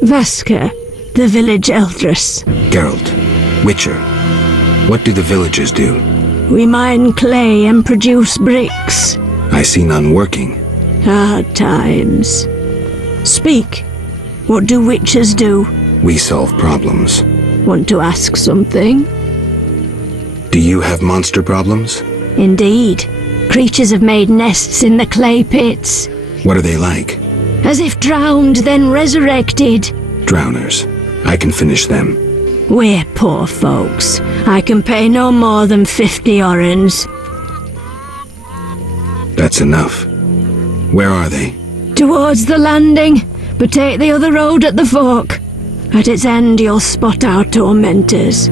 Vasker, the village eldress. Geralt. Witcher. What do the villagers do? We mine clay and produce bricks. I see none working. Hard times. Speak. What do witchers do? We solve problems. Want to ask something? Do you have monster problems? Indeed. Creatures have made nests in the clay pits. What are they like? As if drowned, then resurrected. Drowners. I can finish them. We're poor folks. I can pay no more than 50 orens. That's enough. Where are they? Towards the landing, but take the other road at the fork. At its end you'll spot our tormentors.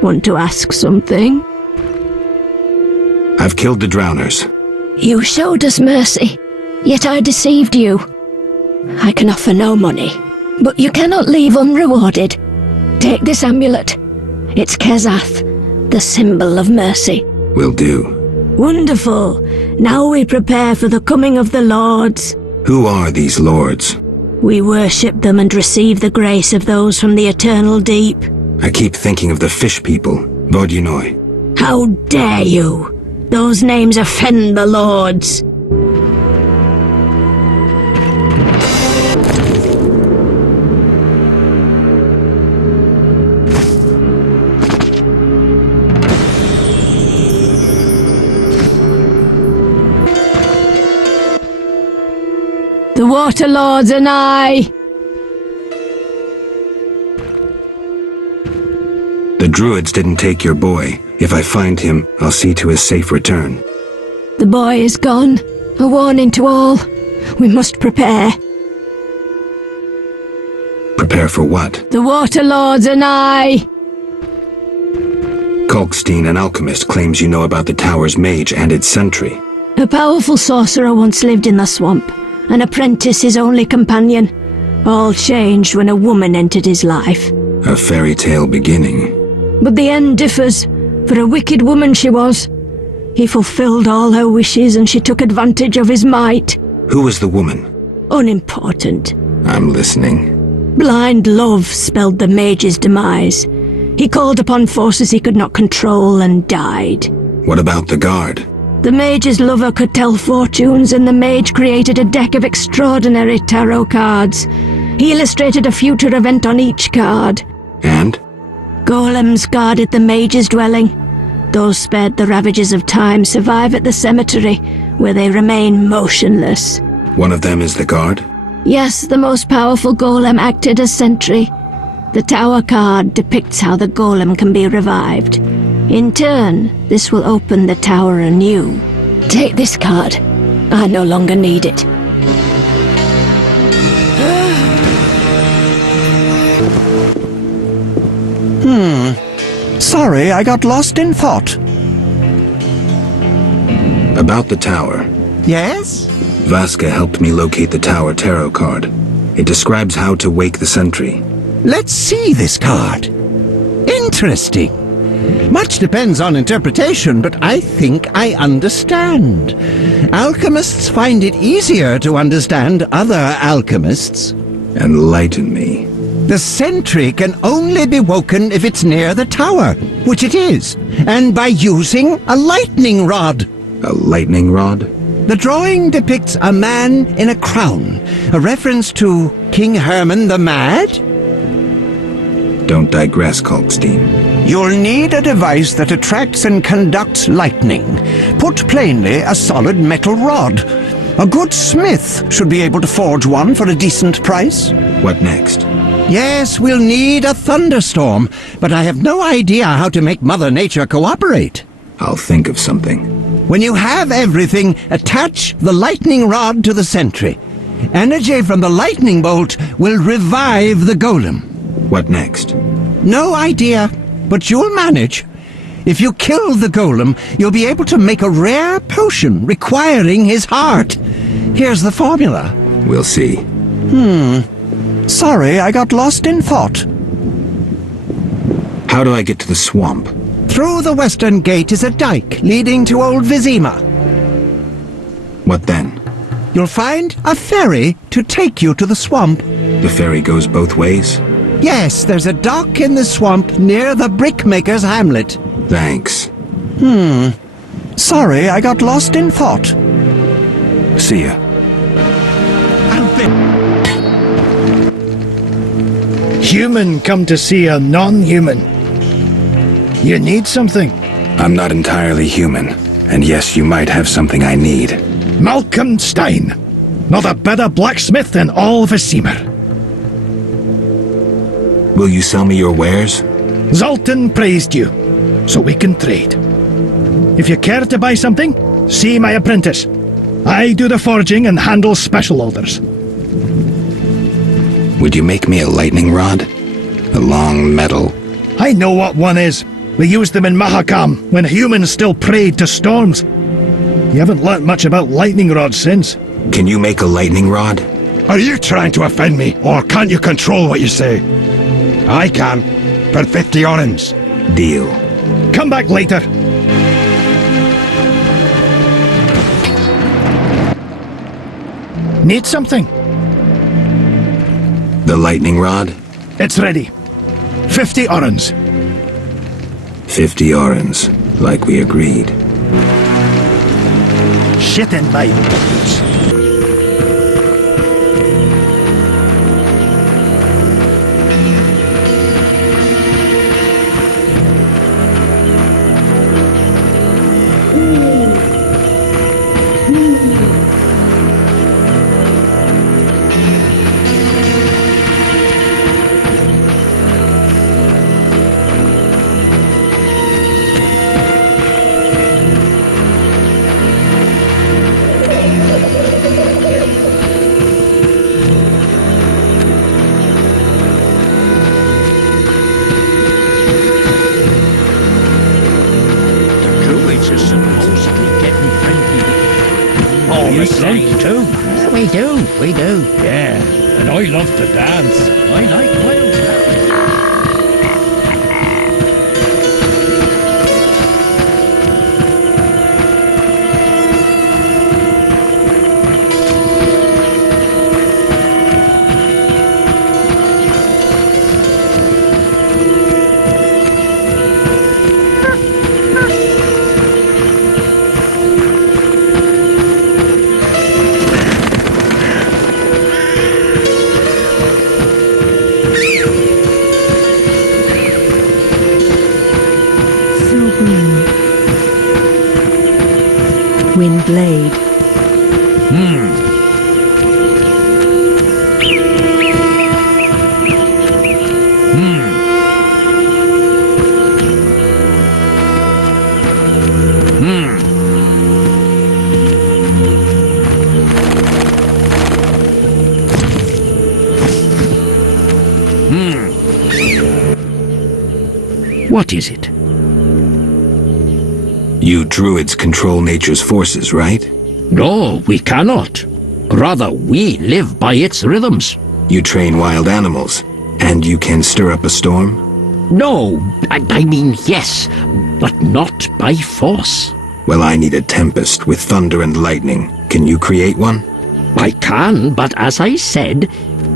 Want to ask something? I've killed the drowners. You showed us mercy, yet I deceived you. I can offer no money, but you cannot leave unrewarded. Take this amulet. It's Kezath, the symbol of mercy. Will do. Wonderful. Now we prepare for the coming of the lords. Who are these lords? We worship them and receive the grace of those from the eternal deep. I keep thinking of the fish people, Vodunoi. How dare you! Those names offend the lords. The water lords and I. The druids didn't take your boy, If I find him, I'll see to his safe return. The boy is gone. A warning to all. We must prepare. Prepare for what? The Water Lords and I. Kalkstein, an alchemist, claims you know about the tower's mage and its sentry. A powerful sorcerer once lived in the swamp. An apprentice his only companion. All changed when a woman entered his life. A fairy tale beginning. But the end differs. For a wicked woman she was. He fulfilled all her wishes and she took advantage of his might. Who was the woman? Unimportant. I'm listening. Blind love spelled the mage's demise. He called upon forces he could not control and died. What about the guard? The mage's lover could tell fortunes, and the mage created a deck of extraordinary tarot cards. He illustrated a future event on each card. And? Golems guarded the mage's dwelling. Those spared the ravages of time survive at the cemetery, where they remain motionless. One of them is the guard? Yes, the most powerful golem acted as sentry. The tower card depicts how the golem can be revived. In turn, this will open the tower anew. Take this card. I no longer need it. Sorry, I got lost in thought. About the tower. Yes? Vasca helped me locate the tower tarot card. It describes how to wake the sentry. Let's see this card. Interesting. Much depends on interpretation, but I think I understand. Alchemists find it easier to understand other alchemists. Enlighten me. The sentry can only be woken if it's near the tower, which it is, and by using a lightning rod. A lightning rod? The drawing depicts a man in a crown, a reference to King Herman the Mad? Don't digress, Kalkstein. You'll need a device that attracts and conducts lightning. Put plainly, a solid metal rod. A good smith should be able to forge one for a decent price. What next? Yes, we'll need a thunderstorm, but I have no idea how to make Mother Nature cooperate. I'll think of something. When you have everything, attach the lightning rod to the sentry. Energy from the lightning bolt will revive the golem. What next? No idea, but you'll manage. If you kill the golem, you'll be able to make a rare potion requiring his heart. Here's the formula. We'll see. Sorry, I got lost in thought. How do I get to the swamp? Through the western gate is a dike leading to Old Vizima. What then? You'll find a ferry to take you to the swamp. The ferry goes both ways? Yes, there's a dock in the swamp near the brickmaker's hamlet. Thanks. Sorry, I got lost in thought. See ya. Human come to see a non-human. You need something? I'm not entirely human. And yes, you might have something I need. Malcolm Stein. Not a better blacksmith in all Vizima. Will you sell me your wares? Zoltan praised you, so we can trade. If you care to buy something, see my apprentice. I do the forging and handle special orders. Would you make me a lightning rod? A long metal? I know what one is. We used them in Mahakam when humans still prayed to storms. You haven't learnt much about lightning rods since. Can you make a lightning rod? Are you trying to offend me, or can't you control what you say? I can, for 50 orens. Deal. Come back later. Need something? The lightning rod? It's ready. 50 orens. 50 orens, like we agreed. Shit in my boots. you sing too? We do. Yeah, and I love to dance. I like wild dance. Windblade. What is it? You druids control nature's forces, right? No, we cannot. Rather, we live by its rhythms. You train wild animals, and you can stir up a storm? No, I mean yes, but not by force. Well, I need a tempest with thunder and lightning. Can you create one? I can, but as I said...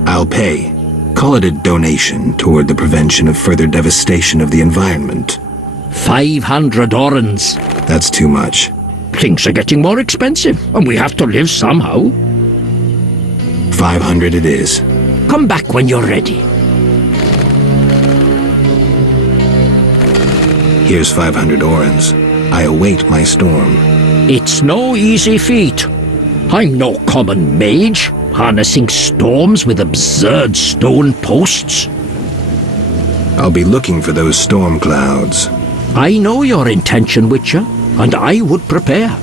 I'll pay. Call it a donation toward the prevention of further devastation of the environment. 500 orens. That's too much. Things are getting more expensive, and we have to live somehow. 500 it is. Come back when you're ready. Here's 500 orens. I await my storm. It's no easy feat. I'm no common mage, harnessing storms with absurd stone posts. I'll be looking for those storm clouds. I know your intention, Witcher, and I would prepare.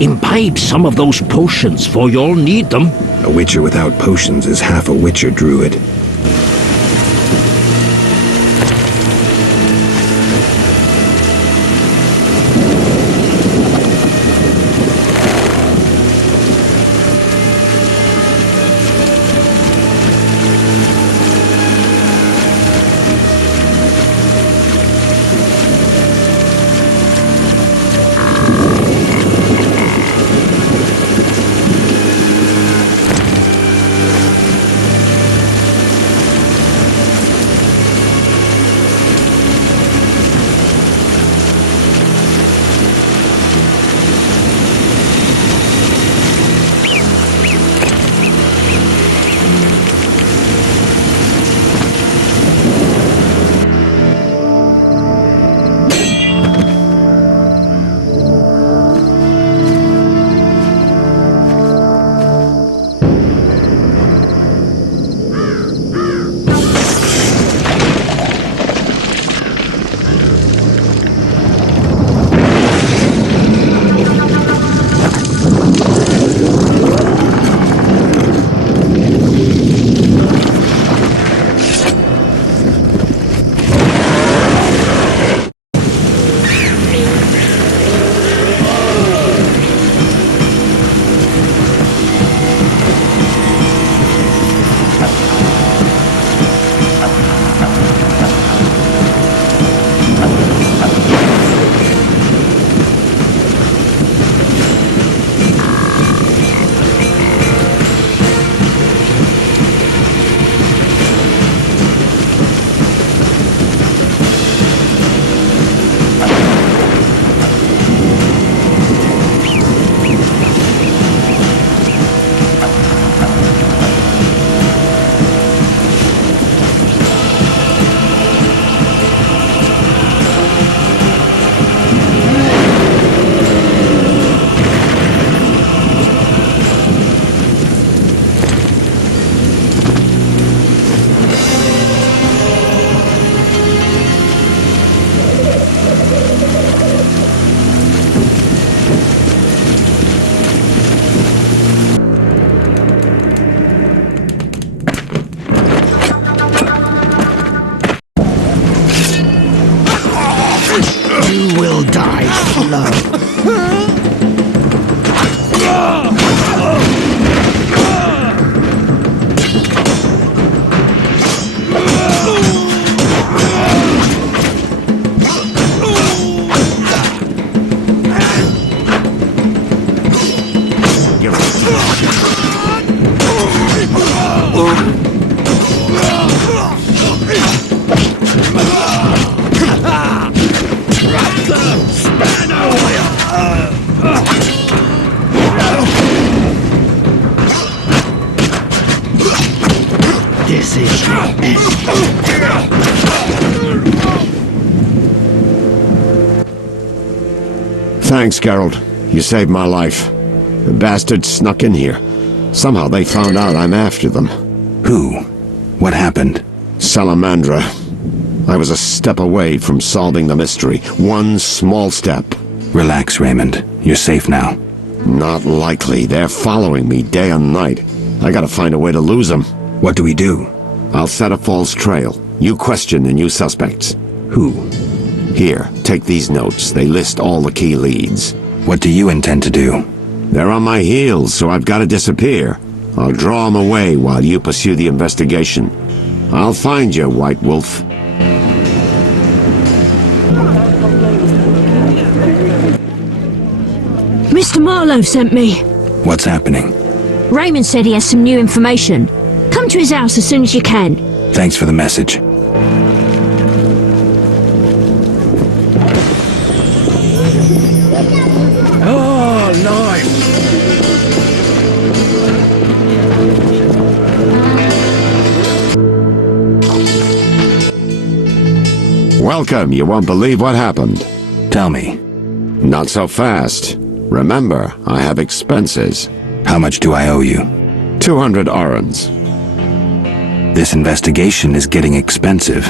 Imbibe some of those potions, for you'll need them. A witcher without potions is half a witcher druid. You will die slow. Thanks, Geralt. You saved my life. The bastards snuck in here. Somehow they found out I'm after them. Who? What happened? Salamandra. I was a step away from solving the mystery. One small step. Relax, Raymond. You're safe now. Not likely. They're following me day and night. I gotta find a way to lose them. What do we do? I'll set a false trail. You question the new suspects. Who? Here, take these notes. They list all the key leads. What do you intend to do? They're on my heels, so I've got to disappear. I'll draw them away while you pursue the investigation. I'll find you, White Wolf. Mr. Marlowe sent me. What's happening? Raymond said he has some new information. Come to his house as soon as you can. Thanks for the message. Oh, nice. Welcome. You won't believe what happened. Tell me. Not so fast. Remember, I have expenses. How much do I owe you? 200 orens. This investigation is getting expensive.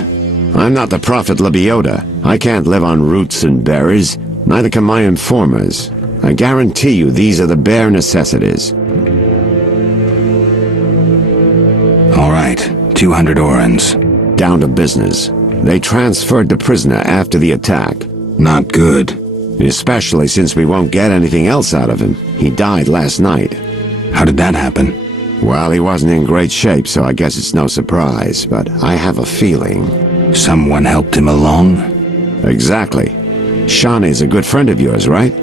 I'm not the Prophet Lebioda. I can't live on roots and berries. Neither can my informers. I guarantee you these are the bare necessities. All right, 200 orens. Down to business. They transferred the prisoner after the attack. Not good. Especially since we won't get anything else out of him. He died last night. How did that happen? Well, he wasn't in great shape, so I guess it's no surprise, but I have a feeling. Someone helped him along? Exactly. Shawnee's a good friend of yours, right?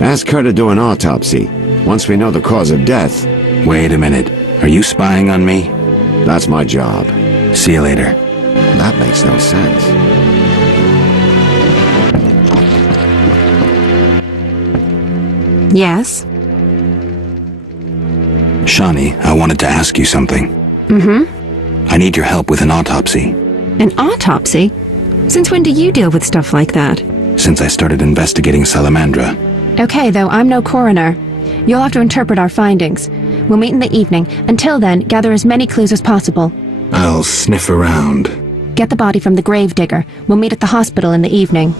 Ask her to do an autopsy, once we know the cause of death. Wait a minute. Are you spying on me? That's my job. See you later. That makes no sense. Yes? Shawnee, I wanted to ask you something. Mm-hmm. I need your help with an autopsy. An autopsy? Since when do you deal with stuff like that? Since I started investigating Salamandra. Okay, though I'm no coroner. You'll have to interpret our findings. We'll meet in the evening. Until then, gather as many clues as possible. I'll sniff around. Get the body from the gravedigger. We'll meet at the hospital in the evening.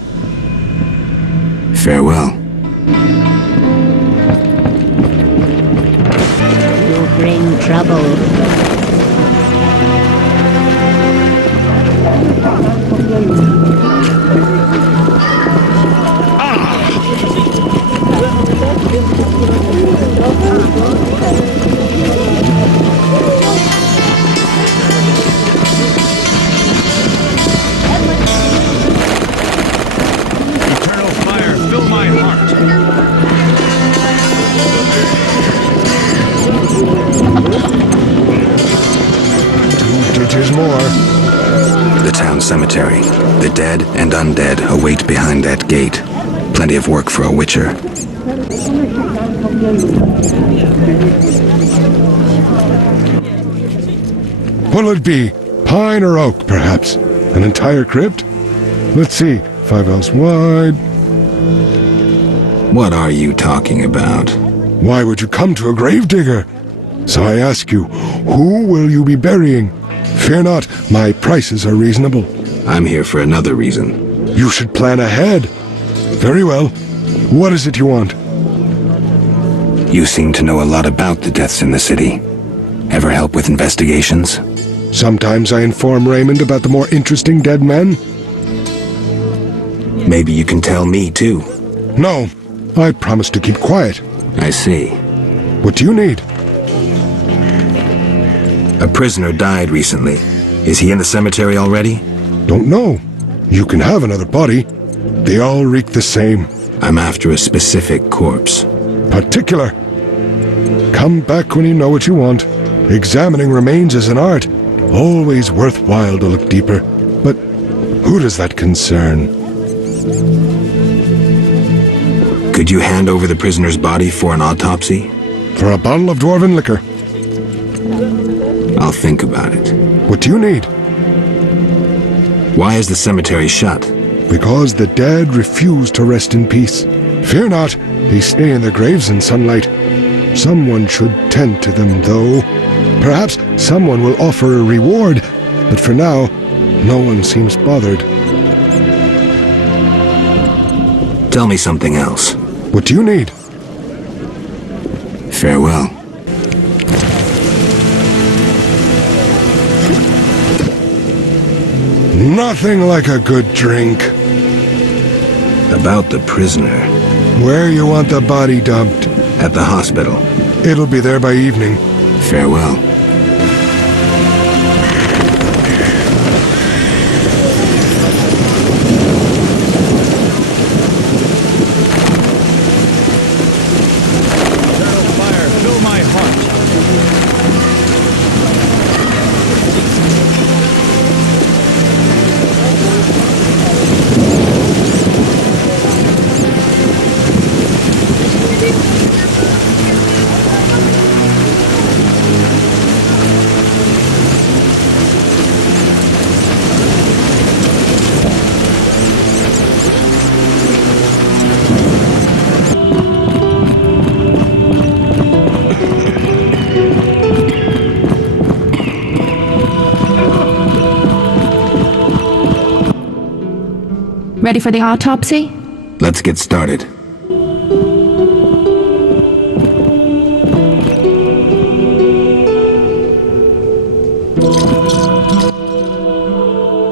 Farewell. You bring trouble. Eternal fire, fill my heart. Two ditches more. The town cemetery. The dead and undead await behind that gate. Plenty of work for a witcher. What'll it be? Pine or oak, perhaps? An entire crypt? Let's see. 5 ells wide. What are you talking about? Why would you come to a gravedigger? So I ask you, who will you be burying? Fear not, my prices are reasonable. I'm here for another reason. You should plan ahead. Very well. What is it you want? You seem to know a lot about the deaths in the city. Ever help with investigations? Sometimes I inform Raymond about the more interesting dead men. Maybe you can tell me too. No, I promise to keep quiet. I see. What do you need? A prisoner died recently. Is he in the cemetery already? Don't know. You can have another body. They all reek the same. I'm after a specific corpse. Particular. Come back when you know what you want. Examining remains is an art. Always worthwhile to look deeper. But who does that concern? Could you hand over the prisoner's body for an autopsy? For a bottle of dwarven liquor. I'll think about it. What do you need? Why is the cemetery shut? Because the dead refuse to rest in peace. Fear not, they stay in their graves in sunlight. Someone should tend to them, though. Perhaps someone will offer a reward, but for now, no one seems bothered. Tell me something else. What do you need? Farewell. Nothing like a good drink. About the prisoner. Where you want the body dumped? At the hospital. It'll be there by evening. Farewell. Fill my heart. Ready for the autopsy? Let's get started.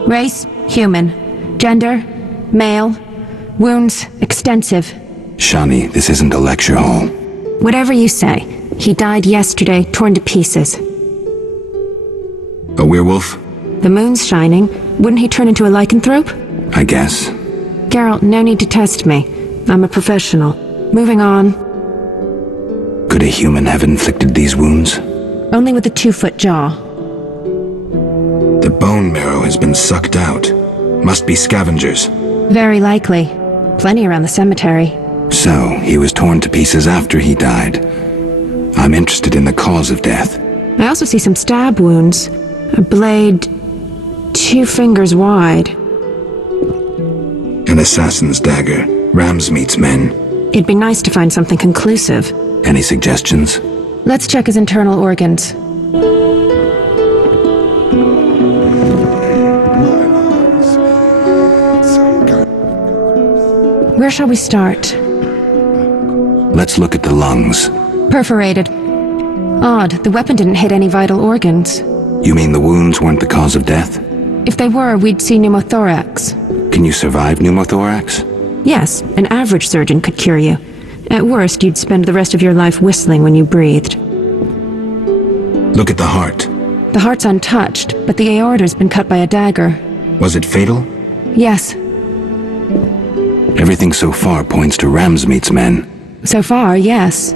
Race, human. Gender, male. Wounds, extensive. Shani, this isn't a lecture hall. Whatever you say. He died yesterday, torn to pieces. A werewolf? The moon's shining. Wouldn't he turn into a lycanthrope? I guess. Geralt, no need to test me. I'm a professional. Moving on. Could a human have inflicted these wounds? Only with a 2-foot jaw. The bone marrow has been sucked out. Must be scavengers. Very likely. Plenty around the cemetery. So, he was torn to pieces after he died. I'm interested in the cause of death. I also see some stab wounds. A blade 2 fingers wide. An assassin's dagger. Ramsmeat's men. It'd be nice to find something conclusive. Any suggestions? Let's check his internal organs. Where shall we start? Let's look at the lungs. Perforated. Odd, the weapon didn't hit any vital organs. You mean the wounds weren't the cause of death? If they were, we'd see pneumothorax. Can you survive pneumothorax? Yes, an average surgeon could cure you. At worst, you'd spend the rest of your life whistling when you breathed. Look at the heart. The heart's untouched, but the aorta's been cut by a dagger. Was it fatal? Yes. Everything so far points to Ramsmeat's men. So far, yes.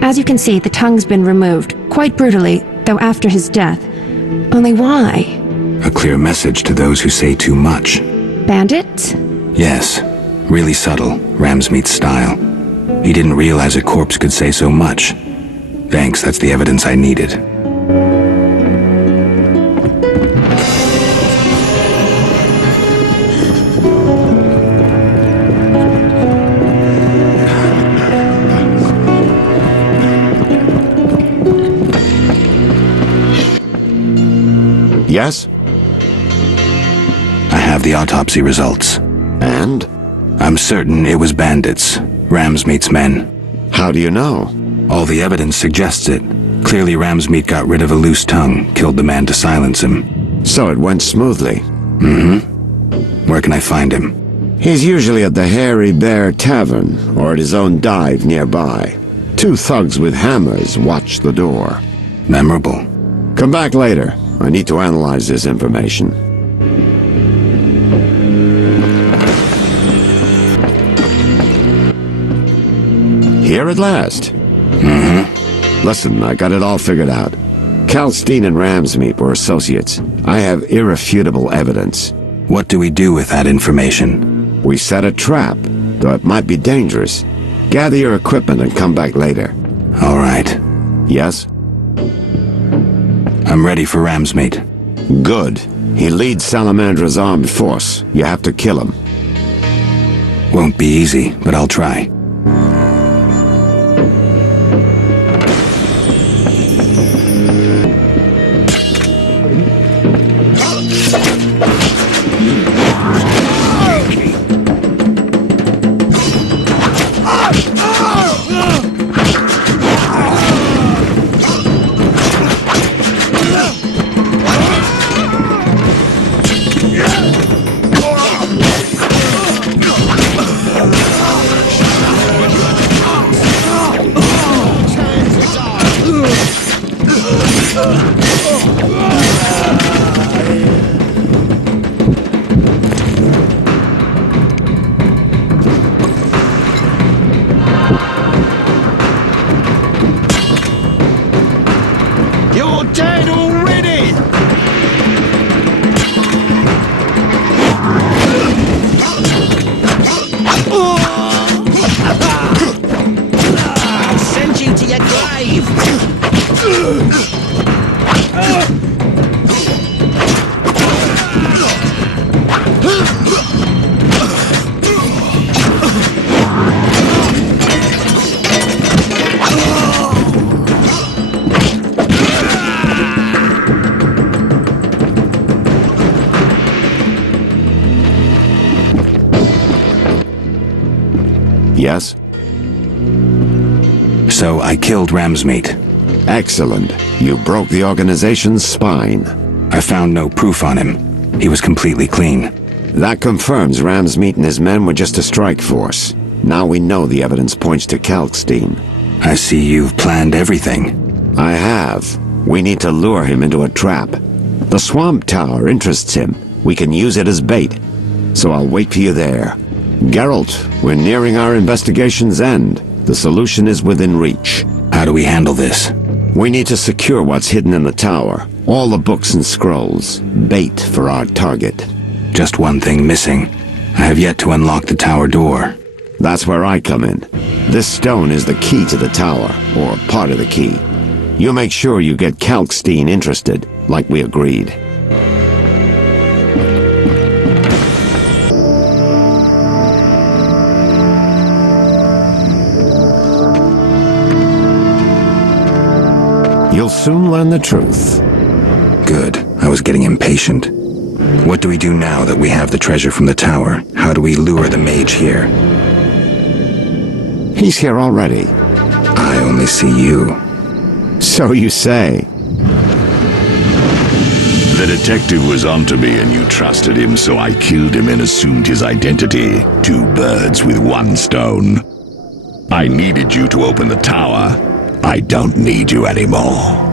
As you can see, the tongue's been removed, quite brutally, though after his death. Only why? A clear message to those who say too much. Bandits? Yes. Really subtle, Ramsmeat's style. He didn't realize a corpse could say so much. Thanks, that's the evidence I needed. Yes? I have the autopsy results. And? I'm certain it was bandits. Ramsmeat's men. How do you know? All the evidence suggests it. Clearly Ramsmeat got rid of a loose tongue, killed the man to silence him. So it went smoothly? Mm-hmm. Where can I find him? He's usually at the Hairy Bear Tavern, or at his own dive nearby. 2 thugs with hammers watch the door. Memorable. Come back later. I need to analyze this information. Here at last. Mm-hmm. Listen, I got it all figured out. Kalstein and Ramsmeat were associates. I have irrefutable evidence. What do we do with that information? We set a trap, though it might be dangerous. Gather your equipment and come back later. All right. Yes? I'm ready for Ramsmate. Good. He leads Salamandra's armed force. You have to kill him. Won't be easy, but I'll try. You're dead already! I'll send you to your grave! Yes? So I killed Ramsmate. Excellent. You broke the organization's spine. I found no proof on him. He was completely clean. That confirms Ramsmeet and his men were just a strike force. Now we know the evidence points to Kalkstein. I see you've planned everything. I have. We need to lure him into a trap. The swamp tower interests him. We can use it as bait. So I'll wait for you there. Geralt, we're nearing our investigation's end. The solution is within reach. How do we handle this? We need to secure what's hidden in the tower. All the books and scrolls. Bait for our target. Just one thing missing. I have yet to unlock the tower door. That's where I come in. This stone is the key to the tower, or part of the key. You make sure you get Kalkstein interested, like we agreed. You'll soon learn the truth. Good. I was getting impatient. What do we do now that we have the treasure from the tower? How do we lure the mage here? He's here already. I only see you. So you say. The detective was onto me and you trusted him, so I killed him and assumed his identity. 2 birds with 1 stone. I needed you to open the tower. I don't need you anymore.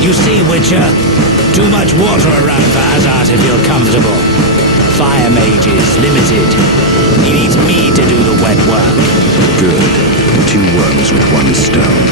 You see, Witcher? Too much water around for Azar to feel comfortable. Fire mage is limited. He needs me to do the wet work. Good. 2 worms with 1 stone.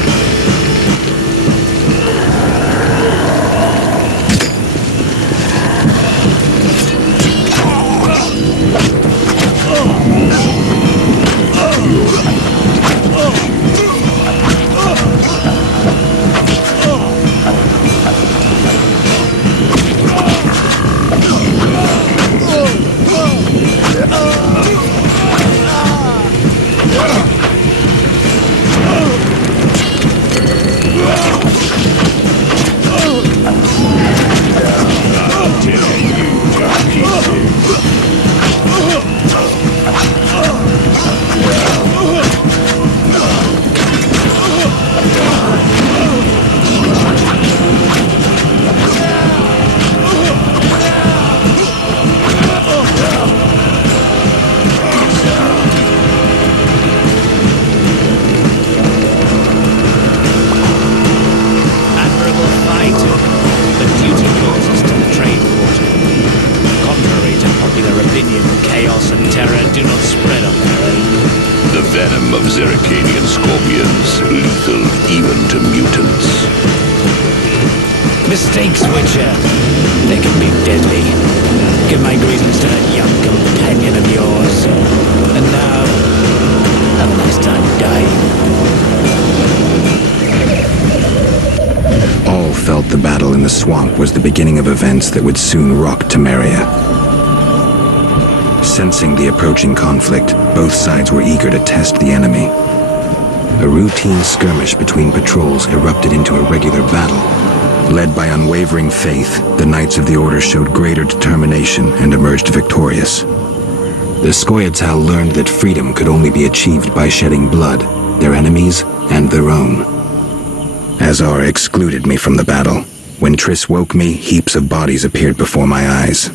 terror do not spread on their own. The venom of Zeracanian scorpions, lethal even to mutants. Mistakes, Witcher. They can be deadly. Give my greetings to that young companion of yours. And now, have a nice time dying. All felt the battle in the swamp was the beginning of events that would soon rock Temeria. Sensing the approaching conflict, both sides were eager to test the enemy. A routine skirmish between patrols erupted into a regular battle. Led by unwavering faith, the Knights of the Order showed greater determination and emerged victorious. The Scoia'tael learned that freedom could only be achieved by shedding blood, their enemies and their own. Azar excluded me from the battle. When Triss woke me, heaps of bodies appeared before my eyes.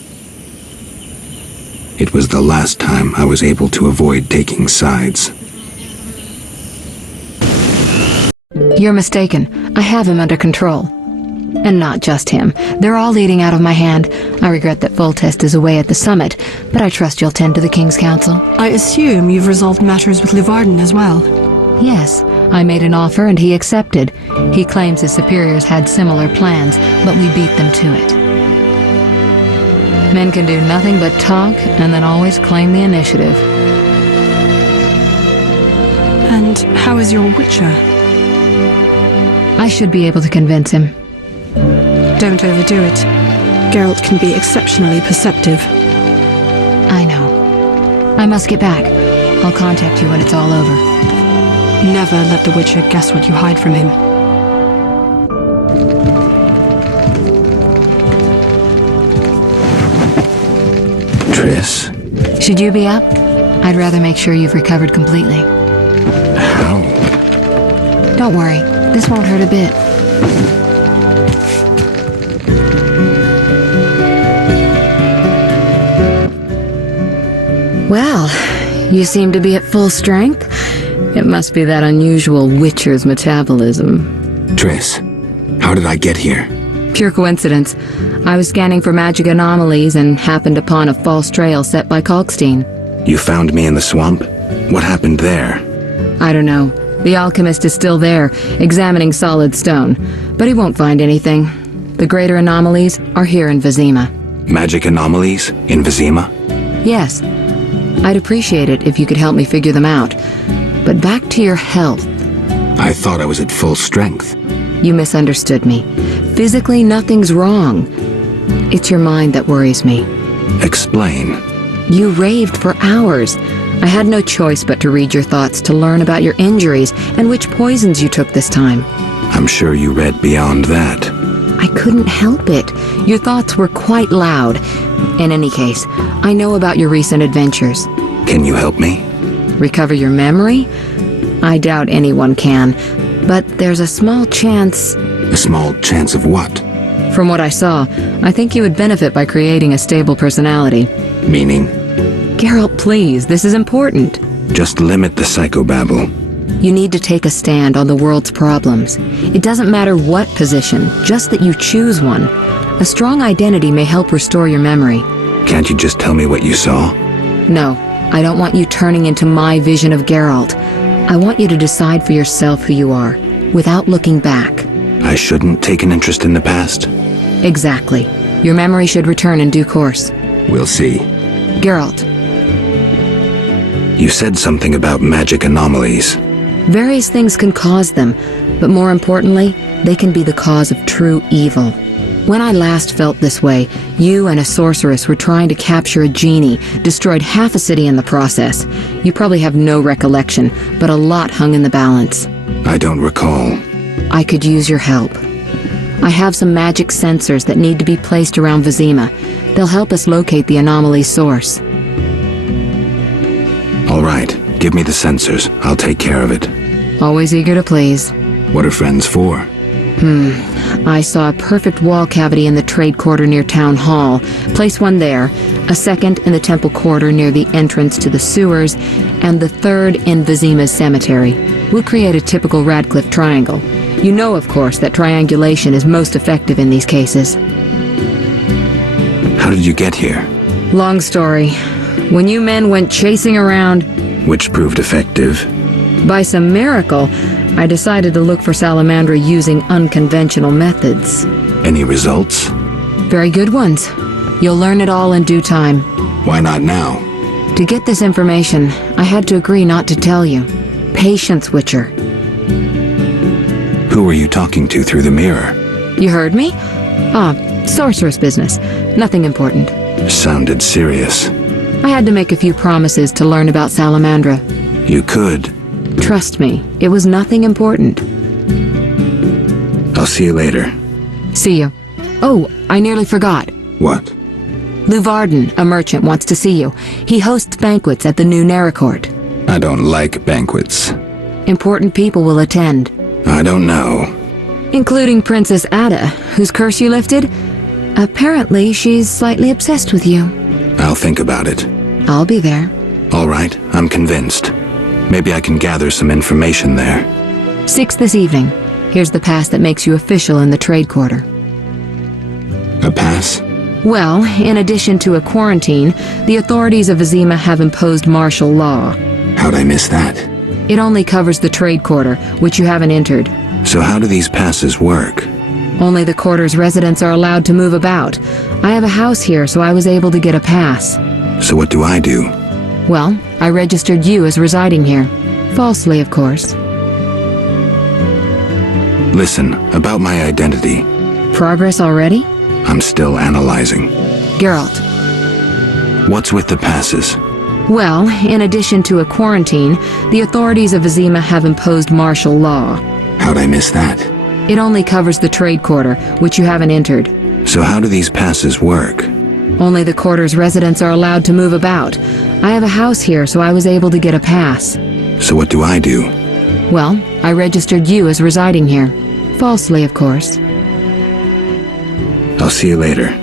It was the last time I was able to avoid taking sides. You're mistaken. I have him under control. And not just him. They're all leading out of my hand. I regret that Foltest is away at the summit, but I trust you'll tend to the King's Council. I assume you've resolved matters with Livarden as well. Yes, I made an offer and he accepted. He claims his superiors had similar plans, but we beat them to it. Men can do nothing but talk and then always claim the initiative. And how is your Witcher? I should be able to convince him. Don't overdo it. Geralt can be exceptionally perceptive. I know. I must get back. I'll contact you when it's all over. Never let the Witcher guess what you hide from him. Triss? Should you be up? I'd rather make sure you've recovered completely. How? Don't worry. This won't hurt a bit. Well, you seem to be at full strength. It must be that unusual Witcher's metabolism. Triss, how did I get here? Pure coincidence. I was scanning for magic anomalies and happened upon a false trail set by Kalkstein. You found me in the swamp? What happened there? I don't know. The alchemist is still there, examining solid stone. But he won't find anything. The greater anomalies are here in Vizima. Magic anomalies in Vizima? Yes. I'd appreciate it if you could help me figure them out. But back to your health. I thought I was at full strength. You misunderstood me. Physically, nothing's wrong. It's your mind that worries me. Explain. You raved for hours. I had no choice but to read your thoughts to learn about your injuries and which poisons you took this time. I'm sure you read beyond that. I couldn't help it. Your thoughts were quite loud. In any case, I know about your recent adventures. Can you help me? Recover your memory? I doubt anyone can. But there's a small chance... A small chance of what? From what I saw, I think you would benefit by creating a stable personality. Meaning? Geralt, please, this is important. Just limit the psychobabble. You need to take a stand on the world's problems. It doesn't matter what position, just that you choose one. A strong identity may help restore your memory. Can't you just tell me what you saw? No, I don't want you turning into my vision of Geralt. I want you to decide for yourself who you are, without looking back. I shouldn't take an interest in the past? Exactly. Your memory should return in due course. We'll see. Geralt. You said something about magic anomalies. Various things can cause them, but more importantly, they can be the cause of true evil. When I last felt this way, you and a sorceress were trying to capture a genie, destroyed half a city in the process. You probably have no recollection, but a lot hung in the balance. I don't recall. I could use your help. I have some magic sensors that need to be placed around Vizima. They'll help us locate the anomaly's source. All right, give me the sensors. I'll take care of it. Always eager to please. What are friends for? I saw a perfect wall cavity in the trade quarter near Town Hall. Place one there, a second in the temple quarter near the entrance to the sewers, and the third in Vizima's cemetery. We'll create a typical Radcliffe triangle. You know, of course, that triangulation is most effective in these cases. How did you get here? Long story. when you men went chasing around, Which proved effective. by some miracle, I decided to look for Salamandra using unconventional methods. Any results? Very good ones. You'll learn it all in due time. Why not now? To get this information, I had to agree not to tell you. Patience, Witcher. Who were you talking to through the mirror? You heard me? Sorceress business. Nothing important. Sounded serious. I had to make a few promises to learn about Salamandra. You could. Trust me, it was nothing important. I'll see you later. See you. Oh, I nearly forgot. What? Luvarden, a merchant, wants to see you. He hosts banquets at the new Neracourt. I don't like banquets. Important people will attend. I don't know. Including Princess Ada, whose curse you lifted. Apparently, she's slightly obsessed with you. I'll think about it. I'll be there. All right, I'm convinced. Maybe I can gather some information there. 6 this evening. Here's the pass that makes you official in the trade quarter. A pass? Well, in addition to a quarantine, the authorities of Vizima have imposed martial law. How'd I miss that? It only covers the trade quarter, which you haven't entered. So how do these passes work? Only the quarter's residents are allowed to move about. I have a house here, so I was able to get a pass. So what do I do? Well, I registered you as residing here. Falsely, of course. Listen, about my identity. Progress already? I'm still analyzing. Geralt. What's with the passes? Well, in addition to a quarantine, the authorities of Vizima have imposed martial law. How'd I miss that? It only covers the trade quarter, which you haven't entered. So how do these passes work? Only the quarter's residents are allowed to move about. I have a house here, so I was able to get a pass. So what do I do? Well, I registered you as residing here. Falsely, of course. I'll see you later.